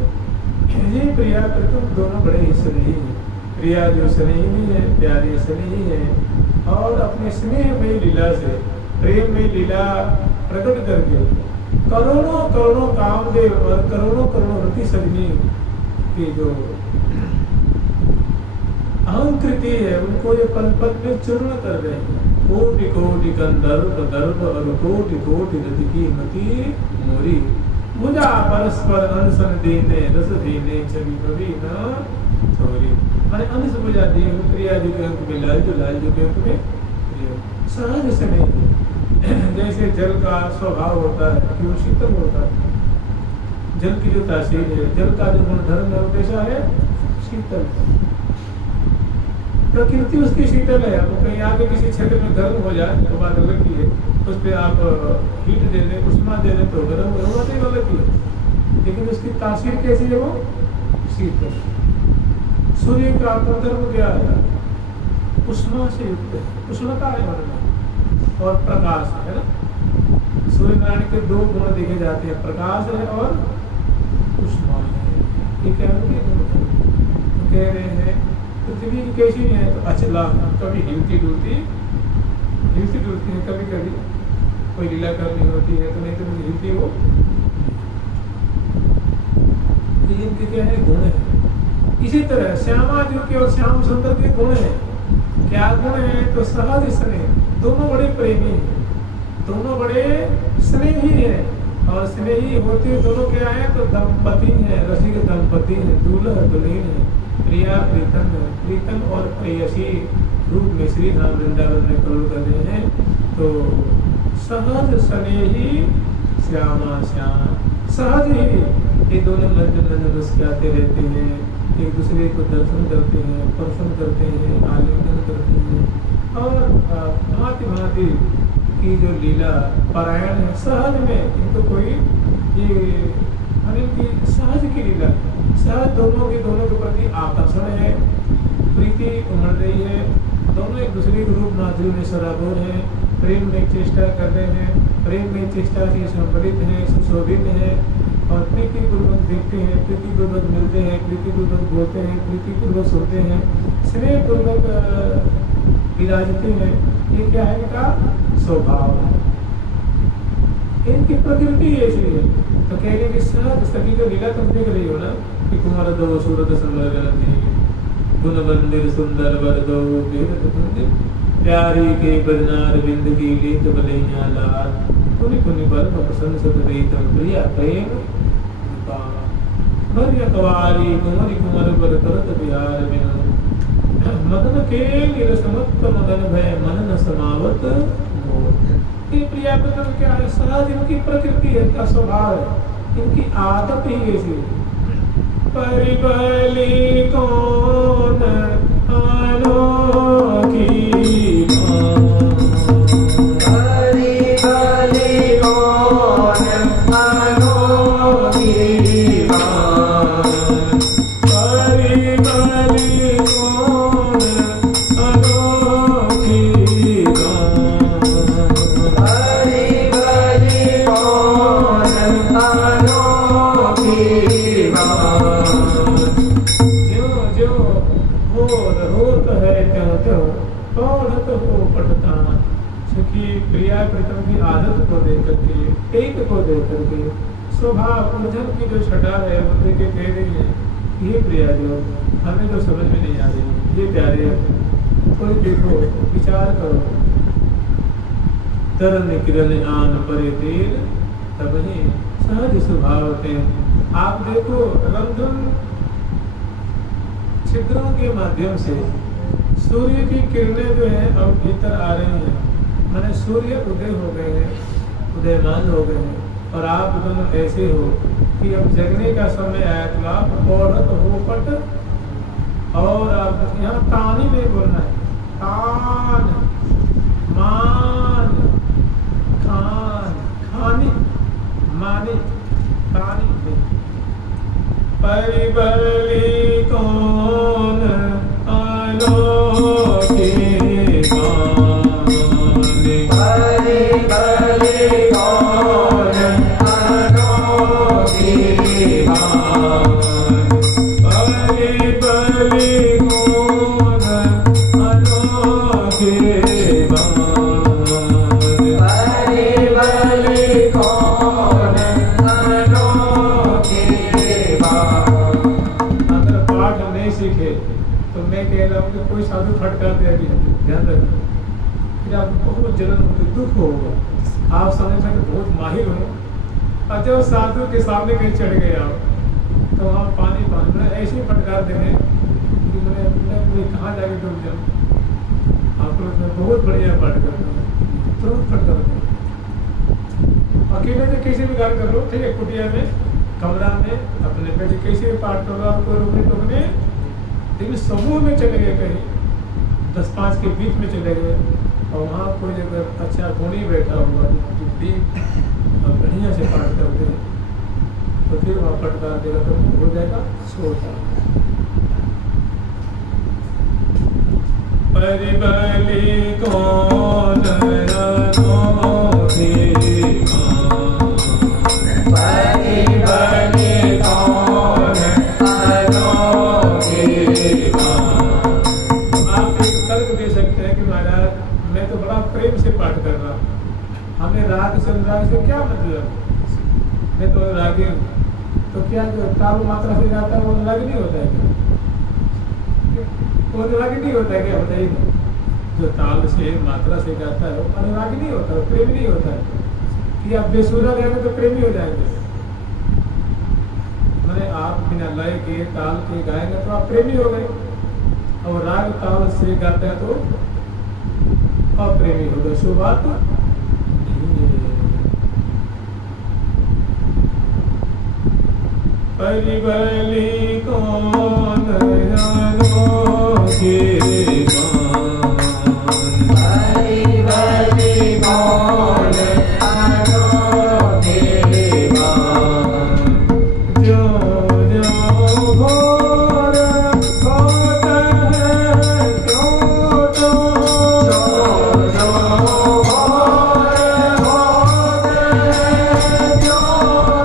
ये प्रिया पर तुम दोनों बड़े ही स्नेही हैं। प्रिया जो स्नेही है, प्यारी स्नेही है और अपने स्नेह में लीला से, प्रेम में लीला प्रकट करके करोड़ों करोड़ों कामदेव और करोड़ों करोड़ों रति सजनी की जो अहंकृति है उनको ये पल पल में चूर्ण कर रहे हैं। कोटि कोटि कंदर्प दर्प और कोटि कोटि रति की मति मोरी मुझा परस्पर अनसन देने रस देने छवि कभी न छोरी। मैंने अंश बुझा दी प्रिया जी के अंक में लाल जो के अंक में सहज से नहीं। जैसे जल का स्वभाव होता है कि वो शीतल होता है, जल की जो तासीर है, जल का जो गुणधर्म है वो कैसा है? शीतल। प्रकृति उसकी शीतल है। आपको कहीं आके किसी क्षेत्र में गर्म हो जाए तो बात अलग की है, उस पर आप हीट दे दें, उष्मा दे दें तो गर्म हो, बात एक अलग की है। लेकिन उसकी तासीर कैसी है? वो शीतल। सूर्य का गुणधर्म क्या है? उष्मा से युक्त है, उष्णता है वर्णन और प्रकाश है ना। सूर्य नारायण के दो गुण देखे जाते हैं, प्रकाश है और उष्मा है। ये क्या कह रहे हैं? पृथ्वी कैसी है? तो अचला, कभी हिलती डुलती है, कभी कभी कोई लीला करनी होती है तो नहीं तो हिलती हो। इनके क्या है? गुण है। इसी तरह श्यामा जी के और श्याम सुंदर के गुण है। क्या गुण है? तो सहज स्नेह, दोनों बड़े प्रेमी हैं, दोनों बड़े स्नेही हैं और स्नेही होते दोनों क्या है? तो दंपति हैं, रसिक दंपति हैं, दूल्हा दुल्हन है, प्रिया प्रीतम है। प्रीतम और प्रेयसी रूप में श्री धाम वृंदावन में प्रयोग कर रहे हैं। तो सहज स्नेही श्यामा श्याम, सहज ही ये दोनों मन मुस्कुराते रहते हैं, एक दूसरे को दर्शन करते हैं, प्रसन्न करते हैं, आलिंगन करते हैं और भांति भांति की जो लीला पारायण है सहज में, इनको कोई ये इनकी सहज की लीला, सहज दोनों के प्रति आकर्षण है, प्रीति उमड़ रही है, दोनों एक दूसरे के रूप माधुर्य में सराबोर है, प्रेम में चेष्टा कर रहे हैं, प्रेम में चेष्टा से संबलित है, सुशोभित है और प्रीतिपूर्वक देखते हैं, प्रीतिपूर्वक मिलते हैं, प्रीतिपूर्वक बोलते हैं, प्रीतिपूर्वक सुनते हैं, स्नेहपूर्वक विराजते हैं। ये क्या है इनका स्वभाव है, इनकी प्रकृति ऐसी है। तो कहेंगे कि सहज सभी को लीला तुम देख रही हो ना कि कुमार दो सूरत संवर गुण मंदिर सुंदर वर दो प्यारी के बदनार बिंद की लीत बलैया लाल कुनि कुनि बर प्रसन्न सत रीत प्रिया प्रेम भरिया कवारी कुमारी कुमार बर करत बिहार बिनु मदन के निरसमत्त मदन भय मन न समावत ये प्रिया प्रेम क्या है? सहज इनकी प्रकृति है, इनका स्वभाव है, इनकी आदत ही ऐसी है। परिबली कौन अनोखी आदत को देख करके, एक को देख करके, स्वभाव उलझन की जो छटा है वो देख के कह रही है ये प्रिया जो हमें तो समझ में नहीं आ रही, ये प्यारे कोई देखो विचार करो। तरन किरण आन परे तेल तब ही सहज स्वभाव होते हैं। आप देखो रंध्रम छिद्रों के माध्यम से सूर्य की किरणें जो है अब भीतर आ रही हैं, माने सूर्य उदय हो गए हैं, उदयमान हो गए हैं और आप दोनों ऐसे हो कि अब जगने का समय आया तो आप औरत हो पट और आप यहाँ तानी में बोलना है, तान मान खान खानी मानी तानी में परिबली कौन अनोखी कोई साधु फटकार दे अभी ध्यान रखना, फिर आपको बहुत जलन होगी, दुख होगा, आप समझ में बहुत माहिर हो और जब साधु के सामने कहीं चढ़ गए आप तो वहाँ पानी पानी ऐसे ही फटकार देंगे कि मैंने कहाँ जाके डूब जाऊँ। आप लोग मैं बहुत बढ़िया पाठ करता हूँ, तुरंत फटकार दें। अकेले से कैसे भी गाल कर लो, ठीक है, कुटिया में कमरा में अपने पे कैसे भी पाठ कर लो, आपको रोकने टोकने। लेकिन समूह में चले गए कहीं 10-5 के बीच में चले गए और वहाँ कोई अगर अच्छा गुणी बैठा हुआ और बढ़िया से पाठ करते हैं तो फिर वहाँ फटकार देगा तो हो जाएगा छोटा। परिबली कौन अनोखी परिबली कौन अनोखी। आप एक तर्क दे सकते हैं कि महाराज मैं तो बड़ा प्रेम से पाठ कर रहा हूँ, हमें राग से अनुराग से क्या मतलब, मैं तो रागी हूँ, तो क्या जो ताल मात्रा से जाता है वो अनुराग नहीं होता है क्या? वो अनुरागी नहीं होता है क्या? बताइए ना, जो ताल से मात्रा से गाता है वो अनुरागी नहीं होता, प्रेम नहीं होता है कि आप बेसुरा गाएंगे तो प्रेमी हो जाएंगे। मैंने आप बिना लय के ताल के गाएंगे तो आप प्रेमी हो गए, और राग ताल से गाता है तो अप्रेमी हो गए। सो बात नहीं परिबली कौन अनोखे परिबली कौन अनोखे जो जो घोर होत है क्यों तो जो जो घोर होत है क्यों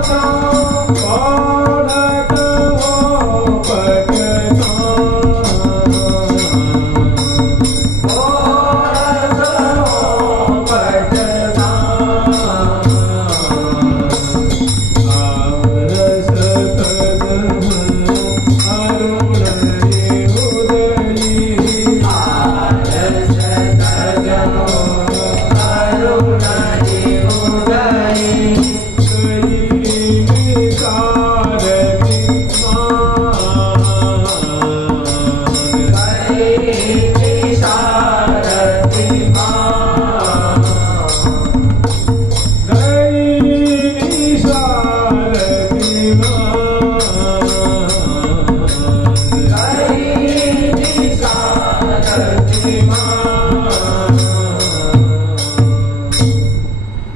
तो पढ़त हो पठतान पढ़त हो पठतान आरस कदम अरुण उदयी आरस कदम अरुण उदयी कई निकारती मान कई निकारती मान गई निशारती मान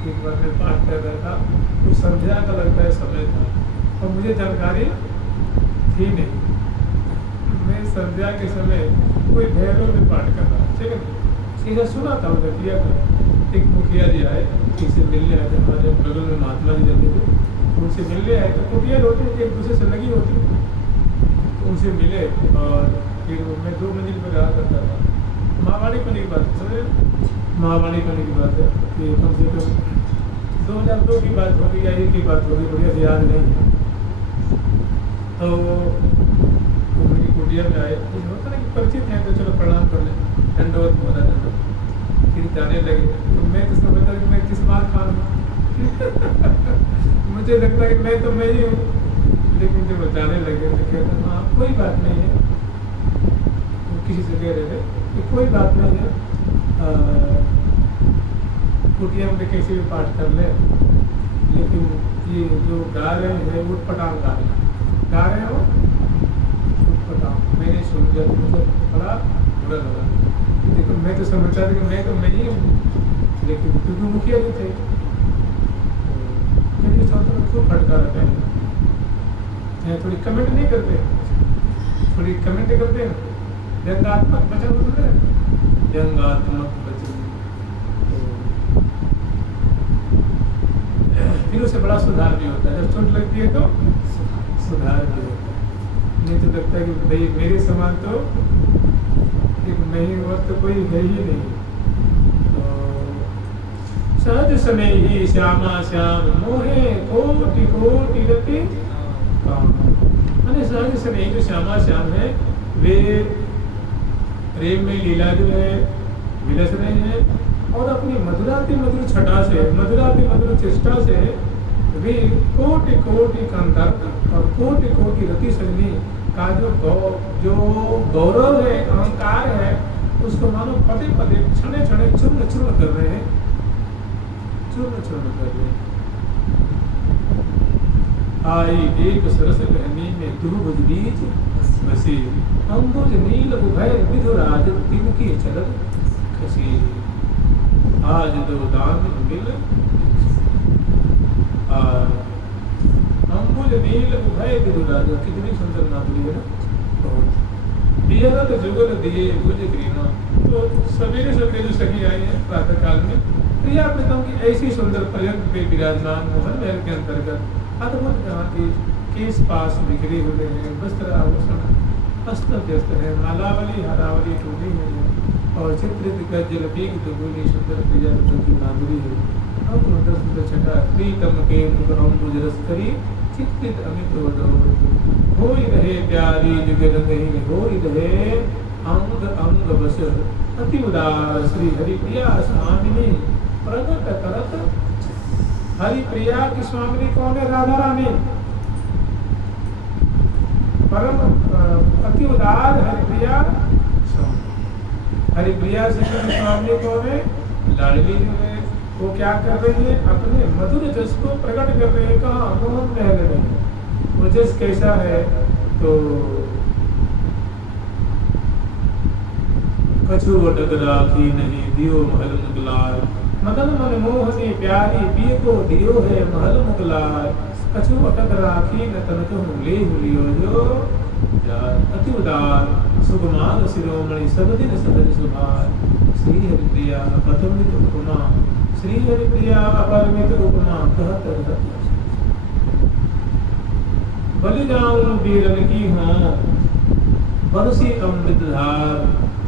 एक बार मैं पाठ कर रहा था, कुछ संध्या का लगता है समय था और मुझे जानकारी थी नहीं। मैं संध्या के समय कोई भैरव में पाठ कर रहा, ठीक है, सीधा सुना था उधर किया था। एक मुखिया जी आए, किसी मिलने आए थे, हमारे बगल में महात्मा जी रहते थे, उनसे मिलने आए तो कुटिया होती एक दूसरे से लगी होती, तो उनसे मिले और फिर मैं 2 मंजिल पर रहा करता था। महावाणी करने की बात है, समझ रहे, महावाणी करने की बात है कि कम से कम 2002 की बात होगी या 1 की बात होगी, बढ़िया ध्यान नहीं है। तो वो मेरी कुटिया में आए, कुछ होता ना कि परिचित हैं तो चलो प्रणाम कर लें, दंडवत बोला जाता। फिर जाने लगे तो मैं तो समझता कि मैं किस बात खान हूँ मुझे लगता कि मैं तो मैं ही हूँ, लेकिन जब वो जाने लगे तो कहते हाँ कोई बात नहीं है। तो किसी से कह रहे थे कि कोई बात नहीं है, कुटिया में कैसे भी पाठ कर ले, लेकिन ये जो गा रहे हैं उठपटांग गा रहे हैं वो उठपटांग। मैंने सुन लिया तो मुझे बड़ा बुरा लगा। लेकिन मैं तो समझता था कि मैं तो मैं ही हूँ, लेकिन क्योंकि मुखिया जी थे मेरी सोचता क्यों फटकारा पहले थोड़ी कमेंट नहीं करते, थोड़ी कमेंट करते हैं व्यंगात्मक वचन बोलते हैं, व्यंगात्मक वचन। फिर उससे बड़ा सुधार भी होता है, जब चोट लगती है तो सुधार भी होता है। नहीं तो लगता है कि भाई मेरे समान तो एक नहीं और तो कोई है ही नहीं। तो सहज समय ही श्यामा श्याम मोहे कोटि कोटि रति काम। सहज समय जो श्यामा श्याम है वे प्रेम में लीला जो है विलस रहे हैं और अपनी मधुराति मधुर छटा से, मधुराति मधुर चेष्टा से वे कोटि कोटि कंदर्प और कोटि कोटि रति सजनी का जो गौरव है, अहंकार है, उसको मानो पदे पदे क्षणे क्षणे चूर्ण चूर्ण कर रहे हैं, चूर्ण चूर्ण कर रहे हैं। आई एक सरस गहनी में दुर्भुज बीज बसी, अम्बुज नील उभय विधुराज तिनकी चलत खसी। आज दो दान मिल अम्बुज नील उभय विधुराज, कितनी सुंदर नादुरी है ना। बियरत जुगल दिए भुज ग्रीना। तो सवेरे सवेरे जो सखी आई है प्रातः काल में, प्रिया प्रीतम की ऐसी सुंदर पर्यंत पे विराजमान मोहन महल के अंतर्गत अद्भुत यहाँ के केस पास बिखरे हुए हैं, वस्त्र आभूषण अस्त व्यस्त है, मालावली हरावली टूटी हुई है और चित्रित गज्जल पीक दुगुनी सुंदर प्रिया की नादुरी है। और सुंदर सुंदर छटा प्रीतम के मुख अम्बुज रस करी चित्रित अमित हो रहे प्यारी जुगल नहीं हो रहे अंग अंग बस अति उदार श्री हरिप्रिया स्वामिनी प्रगट करत। हरिप्रिया की स्वामिनी कौन है? राधा रानी। परम अति उदार हरिप्रिया, हरिप्रिया से स्वामी कौन है? लाडली जो है वो क्या कर रही है? अपने मधुर जस को प्रकट कर रहे हैं। कहाँ? मोहन महल में। वो वर्चस्व कैसा है तो कछु अटक राखी नहीं दियो महल मुगलाय, मदन मन मोह से प्यारी पिय को दियो है महल मुगलाय, कछु अटक राखी न तन कहूँ ले हुलियो जो अति उदार सुकुमार शिरोमणि सब दिन सहज सुभार, श्री हरिप्रिया अपरमित उपमा, श्री हरिप्रिया अपरमित उपमा कहत रहत बलि जाऊं बीरन की हाँ बरसी अमृत धार,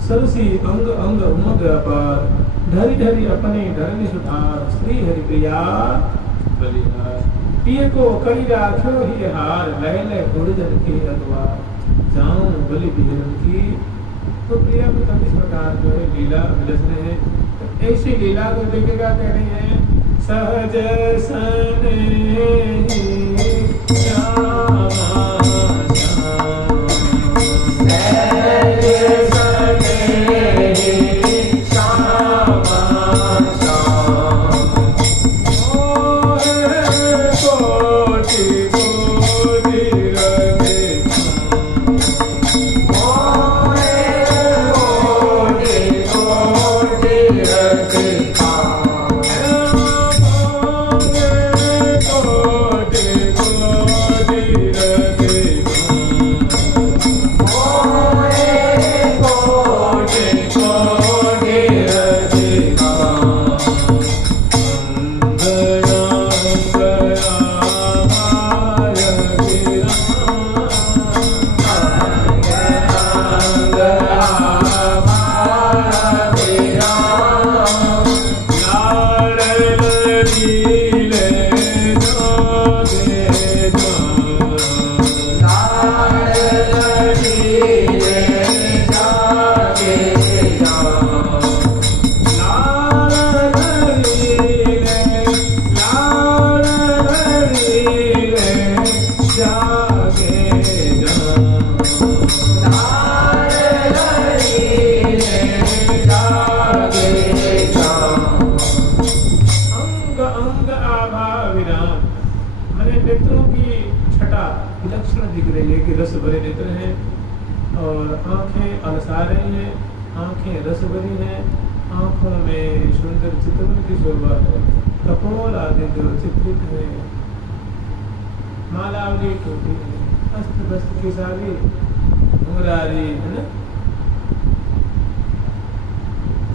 सरसी अंग अंग उमग अपार, ढरी ढरी अपने धरनी सुधार, श्री हरिप्रिया बलिहार, पिय को कई राख्यो ही हार, लय लय गुरुजन के अगवार, जाऊं बलि बीरन की। तो प्रिया को तब इस प्रकार जो है लीला विलस रहे हैं, तो ऐसी लीला को देखेगा कह रही है सहज सने श्यामा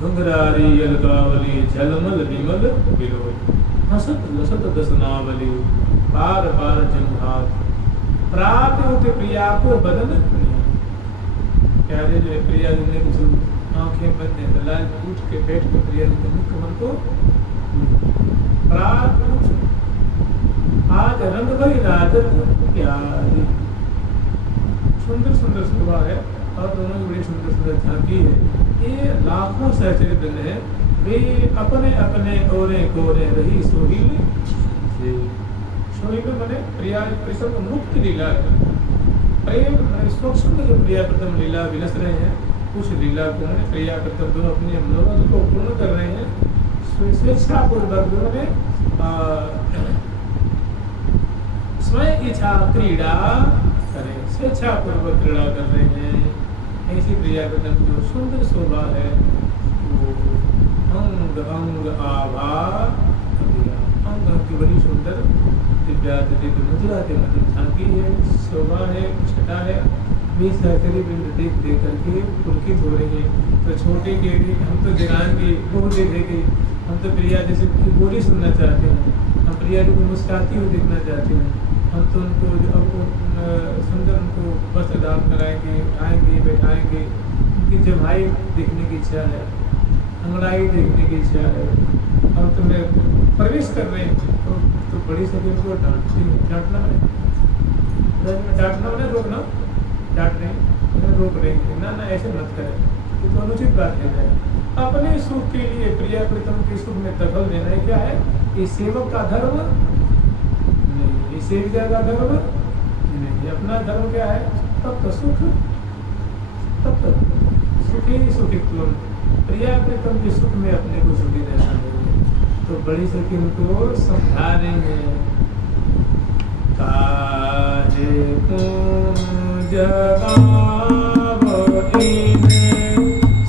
घुंघरारी अलकावली झलमल विमल बिलोय, हसत लसत दसनावली बार बार जंघात, प्रात उठ प्रिया को बदन प्यारे जो प्रिया जी ने जो आंखें बंद है लाल उठ के बैठ के प्रिया जी ने कमर को प्रात आज रंग भई राजत प्यारी, सुंदर सुंदर शोभा है और दोनों की बड़ी सुंदर सुंदर झांकी है। ये लाखों सहचरित दिन है, वे अपने अपने ओरे कोरे रही सोहिल से, सोहिल मने प्रिया प्रीतम मुक्त लीला है, प्रेम सूक्ष्म जो प्रिया प्रथम लीला विलस रहे हैं उस लीला को मैंने प्रिया प्रथम दोनों अपने मनोरथ को पूर्ण कर रहे हैं स्वेच्छा पूर्वक उन्होंने स्वयं इच्छा क्रीड़ा करें, स्वेच्छा पूर्वक क्रीड़ा कर रहे हैं। ऐसी प्रिया प्रथम जो सुंदर शोभा है वो अंग अंग आभा, अंग की बड़ी सुंदर दिव्य मधुरा के मधुर झांकी है, शोभा है, छटा है, वे सहचरी बिंद देख देख करके पुलकित हो रही है। तो छोटे के भी हम तो दिगाएंगे वो देखेंगे, हम तो प्रिया जैसे बोली सुनना चाहते हैं, हम प्रिया जी को मुस्कुराती हुई देखना चाहते हैं, हम तो उनको सुंदर उनको वस्त्र दान कराएंगे, आएंगे बैठाएंगे, उनकी जमाई देखने की इच्छा है, अंगड़ाई देखने की इच्छा है, हम तुम्हें प्रवेश कर रहे हैं तो बड़ी सभी उनको डांटना है, डांटना मैंने रोकना, डांट नहीं रोक रहे हैं, ना ऐसे मत करें, ये तो अनुचित बात है। अपने सुख के लिए प्रिया प्रीतम के सुख में दखल देना है क्या है, ये सेवक का धर्म नहीं, ये सेविका का धर्म नहीं, अपना धर्म क्या है, तब तो सुख, तब तो सुखी सुखी तुम प्रिया प्रीतम के सुख में अपने को सुखी रहना है। तो बड़ी सखी उनको समझा रही है, काहे जगावो इने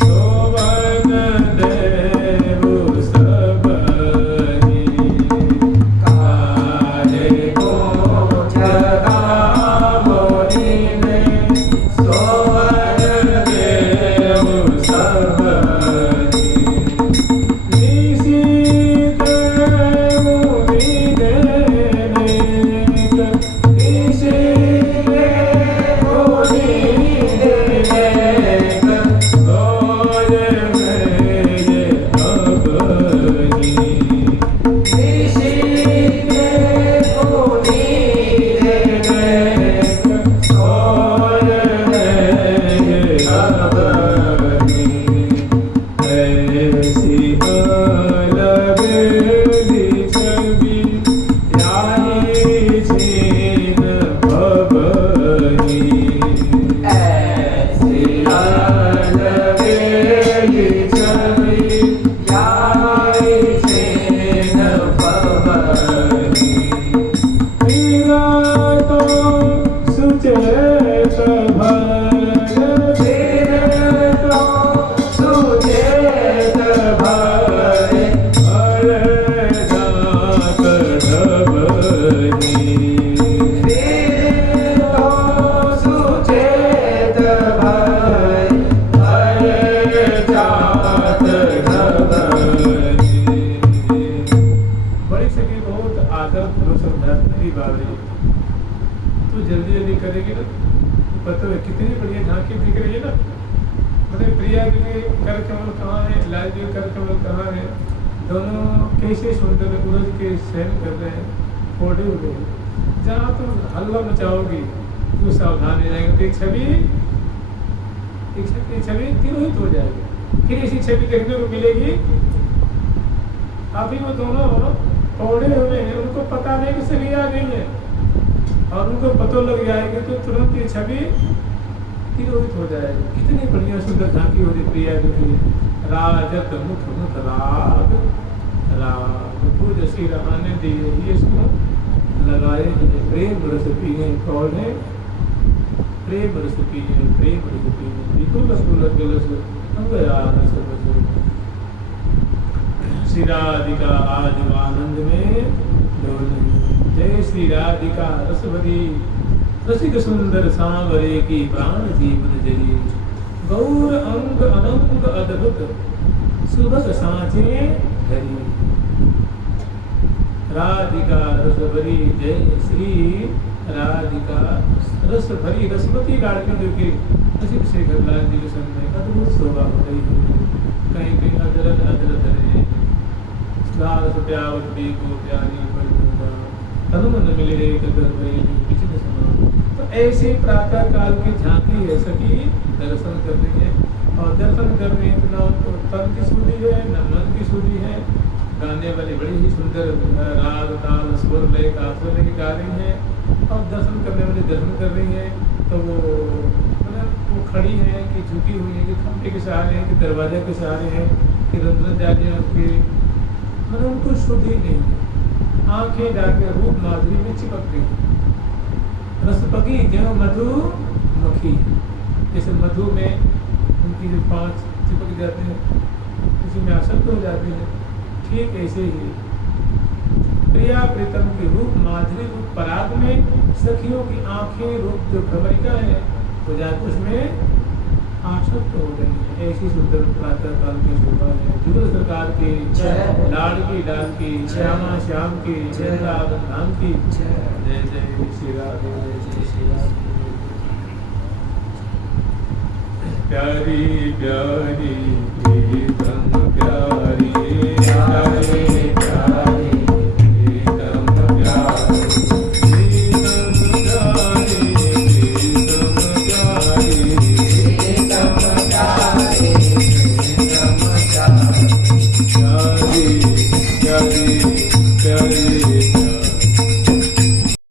सोवन देव सबरी काहे को जगावो इने सोवन देव सबरी निसी देव विदेनिक निसी तो जल्दी जल्दी करेगी ना, पता है कितनी बढ़िया झांकी दिख रही है ना। मतलब प्रिया के कर कमल कहाँ है, लाल जी कर कमल कहाँ है, दोनों कैसे सुंदर उड़द के शयन कर रहे हैं, फोड़े हुए। जहाँ तुम हल्ला मचाओगी तो सावधान हो जाएगा, तो एक छवि तिरोहित हो जाएगी। फिर ऐसी छवि देखने को मिलेगी, अभी वो दोनों फोड़े हुए हैं, उनको पता नहीं कि सही आ गई है, और उनको पता लग जाएगी तो तुरंत ये छवि तिरोहित हो जाएगी। कितनी बढ़िया सुंदर झांकी हो रही प्रिया जो कि राजत मुख मुख राग राग भुज सिर आने दिए ये सुनो लगाए प्रेम रस पिए कौन है, प्रेम रस पिए बिल्कुल रसगुल्ला गिलस अंगयानस बस श्री राधिका आज आनंद में डोली। जय श्री राधिका रसभरी रसिक सुंदर सांवरे की प्राण जीवन जरी गौर अंग अनंग अद्भुत सुभग सांचे धरी। राधिका रसभरी जय श्री राधिका रसभरी रसवती लाड़कियों के रसिक शेखर लाल जी के संग में अद्भुत शोभा हो रही है। कहीं कहीं अदरद अदरद है लाल प्यावत भी को प्यारी हनुमन मिले कदर पिछले समान। तो ऐसे प्रातः काल की झांकी है सखी दर्शन कर रही है, और दर्शन कर रही है न उनको तन की सुधी है न मन की सुधी है। गाने वाली बड़ी ही सुंदर राग ताल स्वर लय का स्वर लेके गा रही है, और दर्शन करने वाली दर्शन कर रही है। तो वो मतलब वो खड़ी है कि झुकी हुई है, कि खंभे के सहारे हैं, कि दरवाजे के सहारे हैं, कि रंध्र जाली उसके मतलब उनको शुद्धि नहीं है। आंखें जाके रूप माधुरी में चिपक गई, रसपगी जो मधुमक्खी, जैसे मधु में उनकी जो पांच चिपक जाते हैं उसी में आसक्त हो जाती है, ठीक ऐसे ही प्रिया प्रीतम की रूप माधुरी रूप पराग में सखियों की आंखें रूप जो भ्रमरिका है वो जाकर उसमें आसक्त हो गई है। ऐसी सुंदर प्रातः काल की शोभा है। जुगल सरकार की लाड़ की डाल की श्यामा श्याम की जय धाम की जय जय श्री राधे जय श्री राधे। प्यारी प्यारी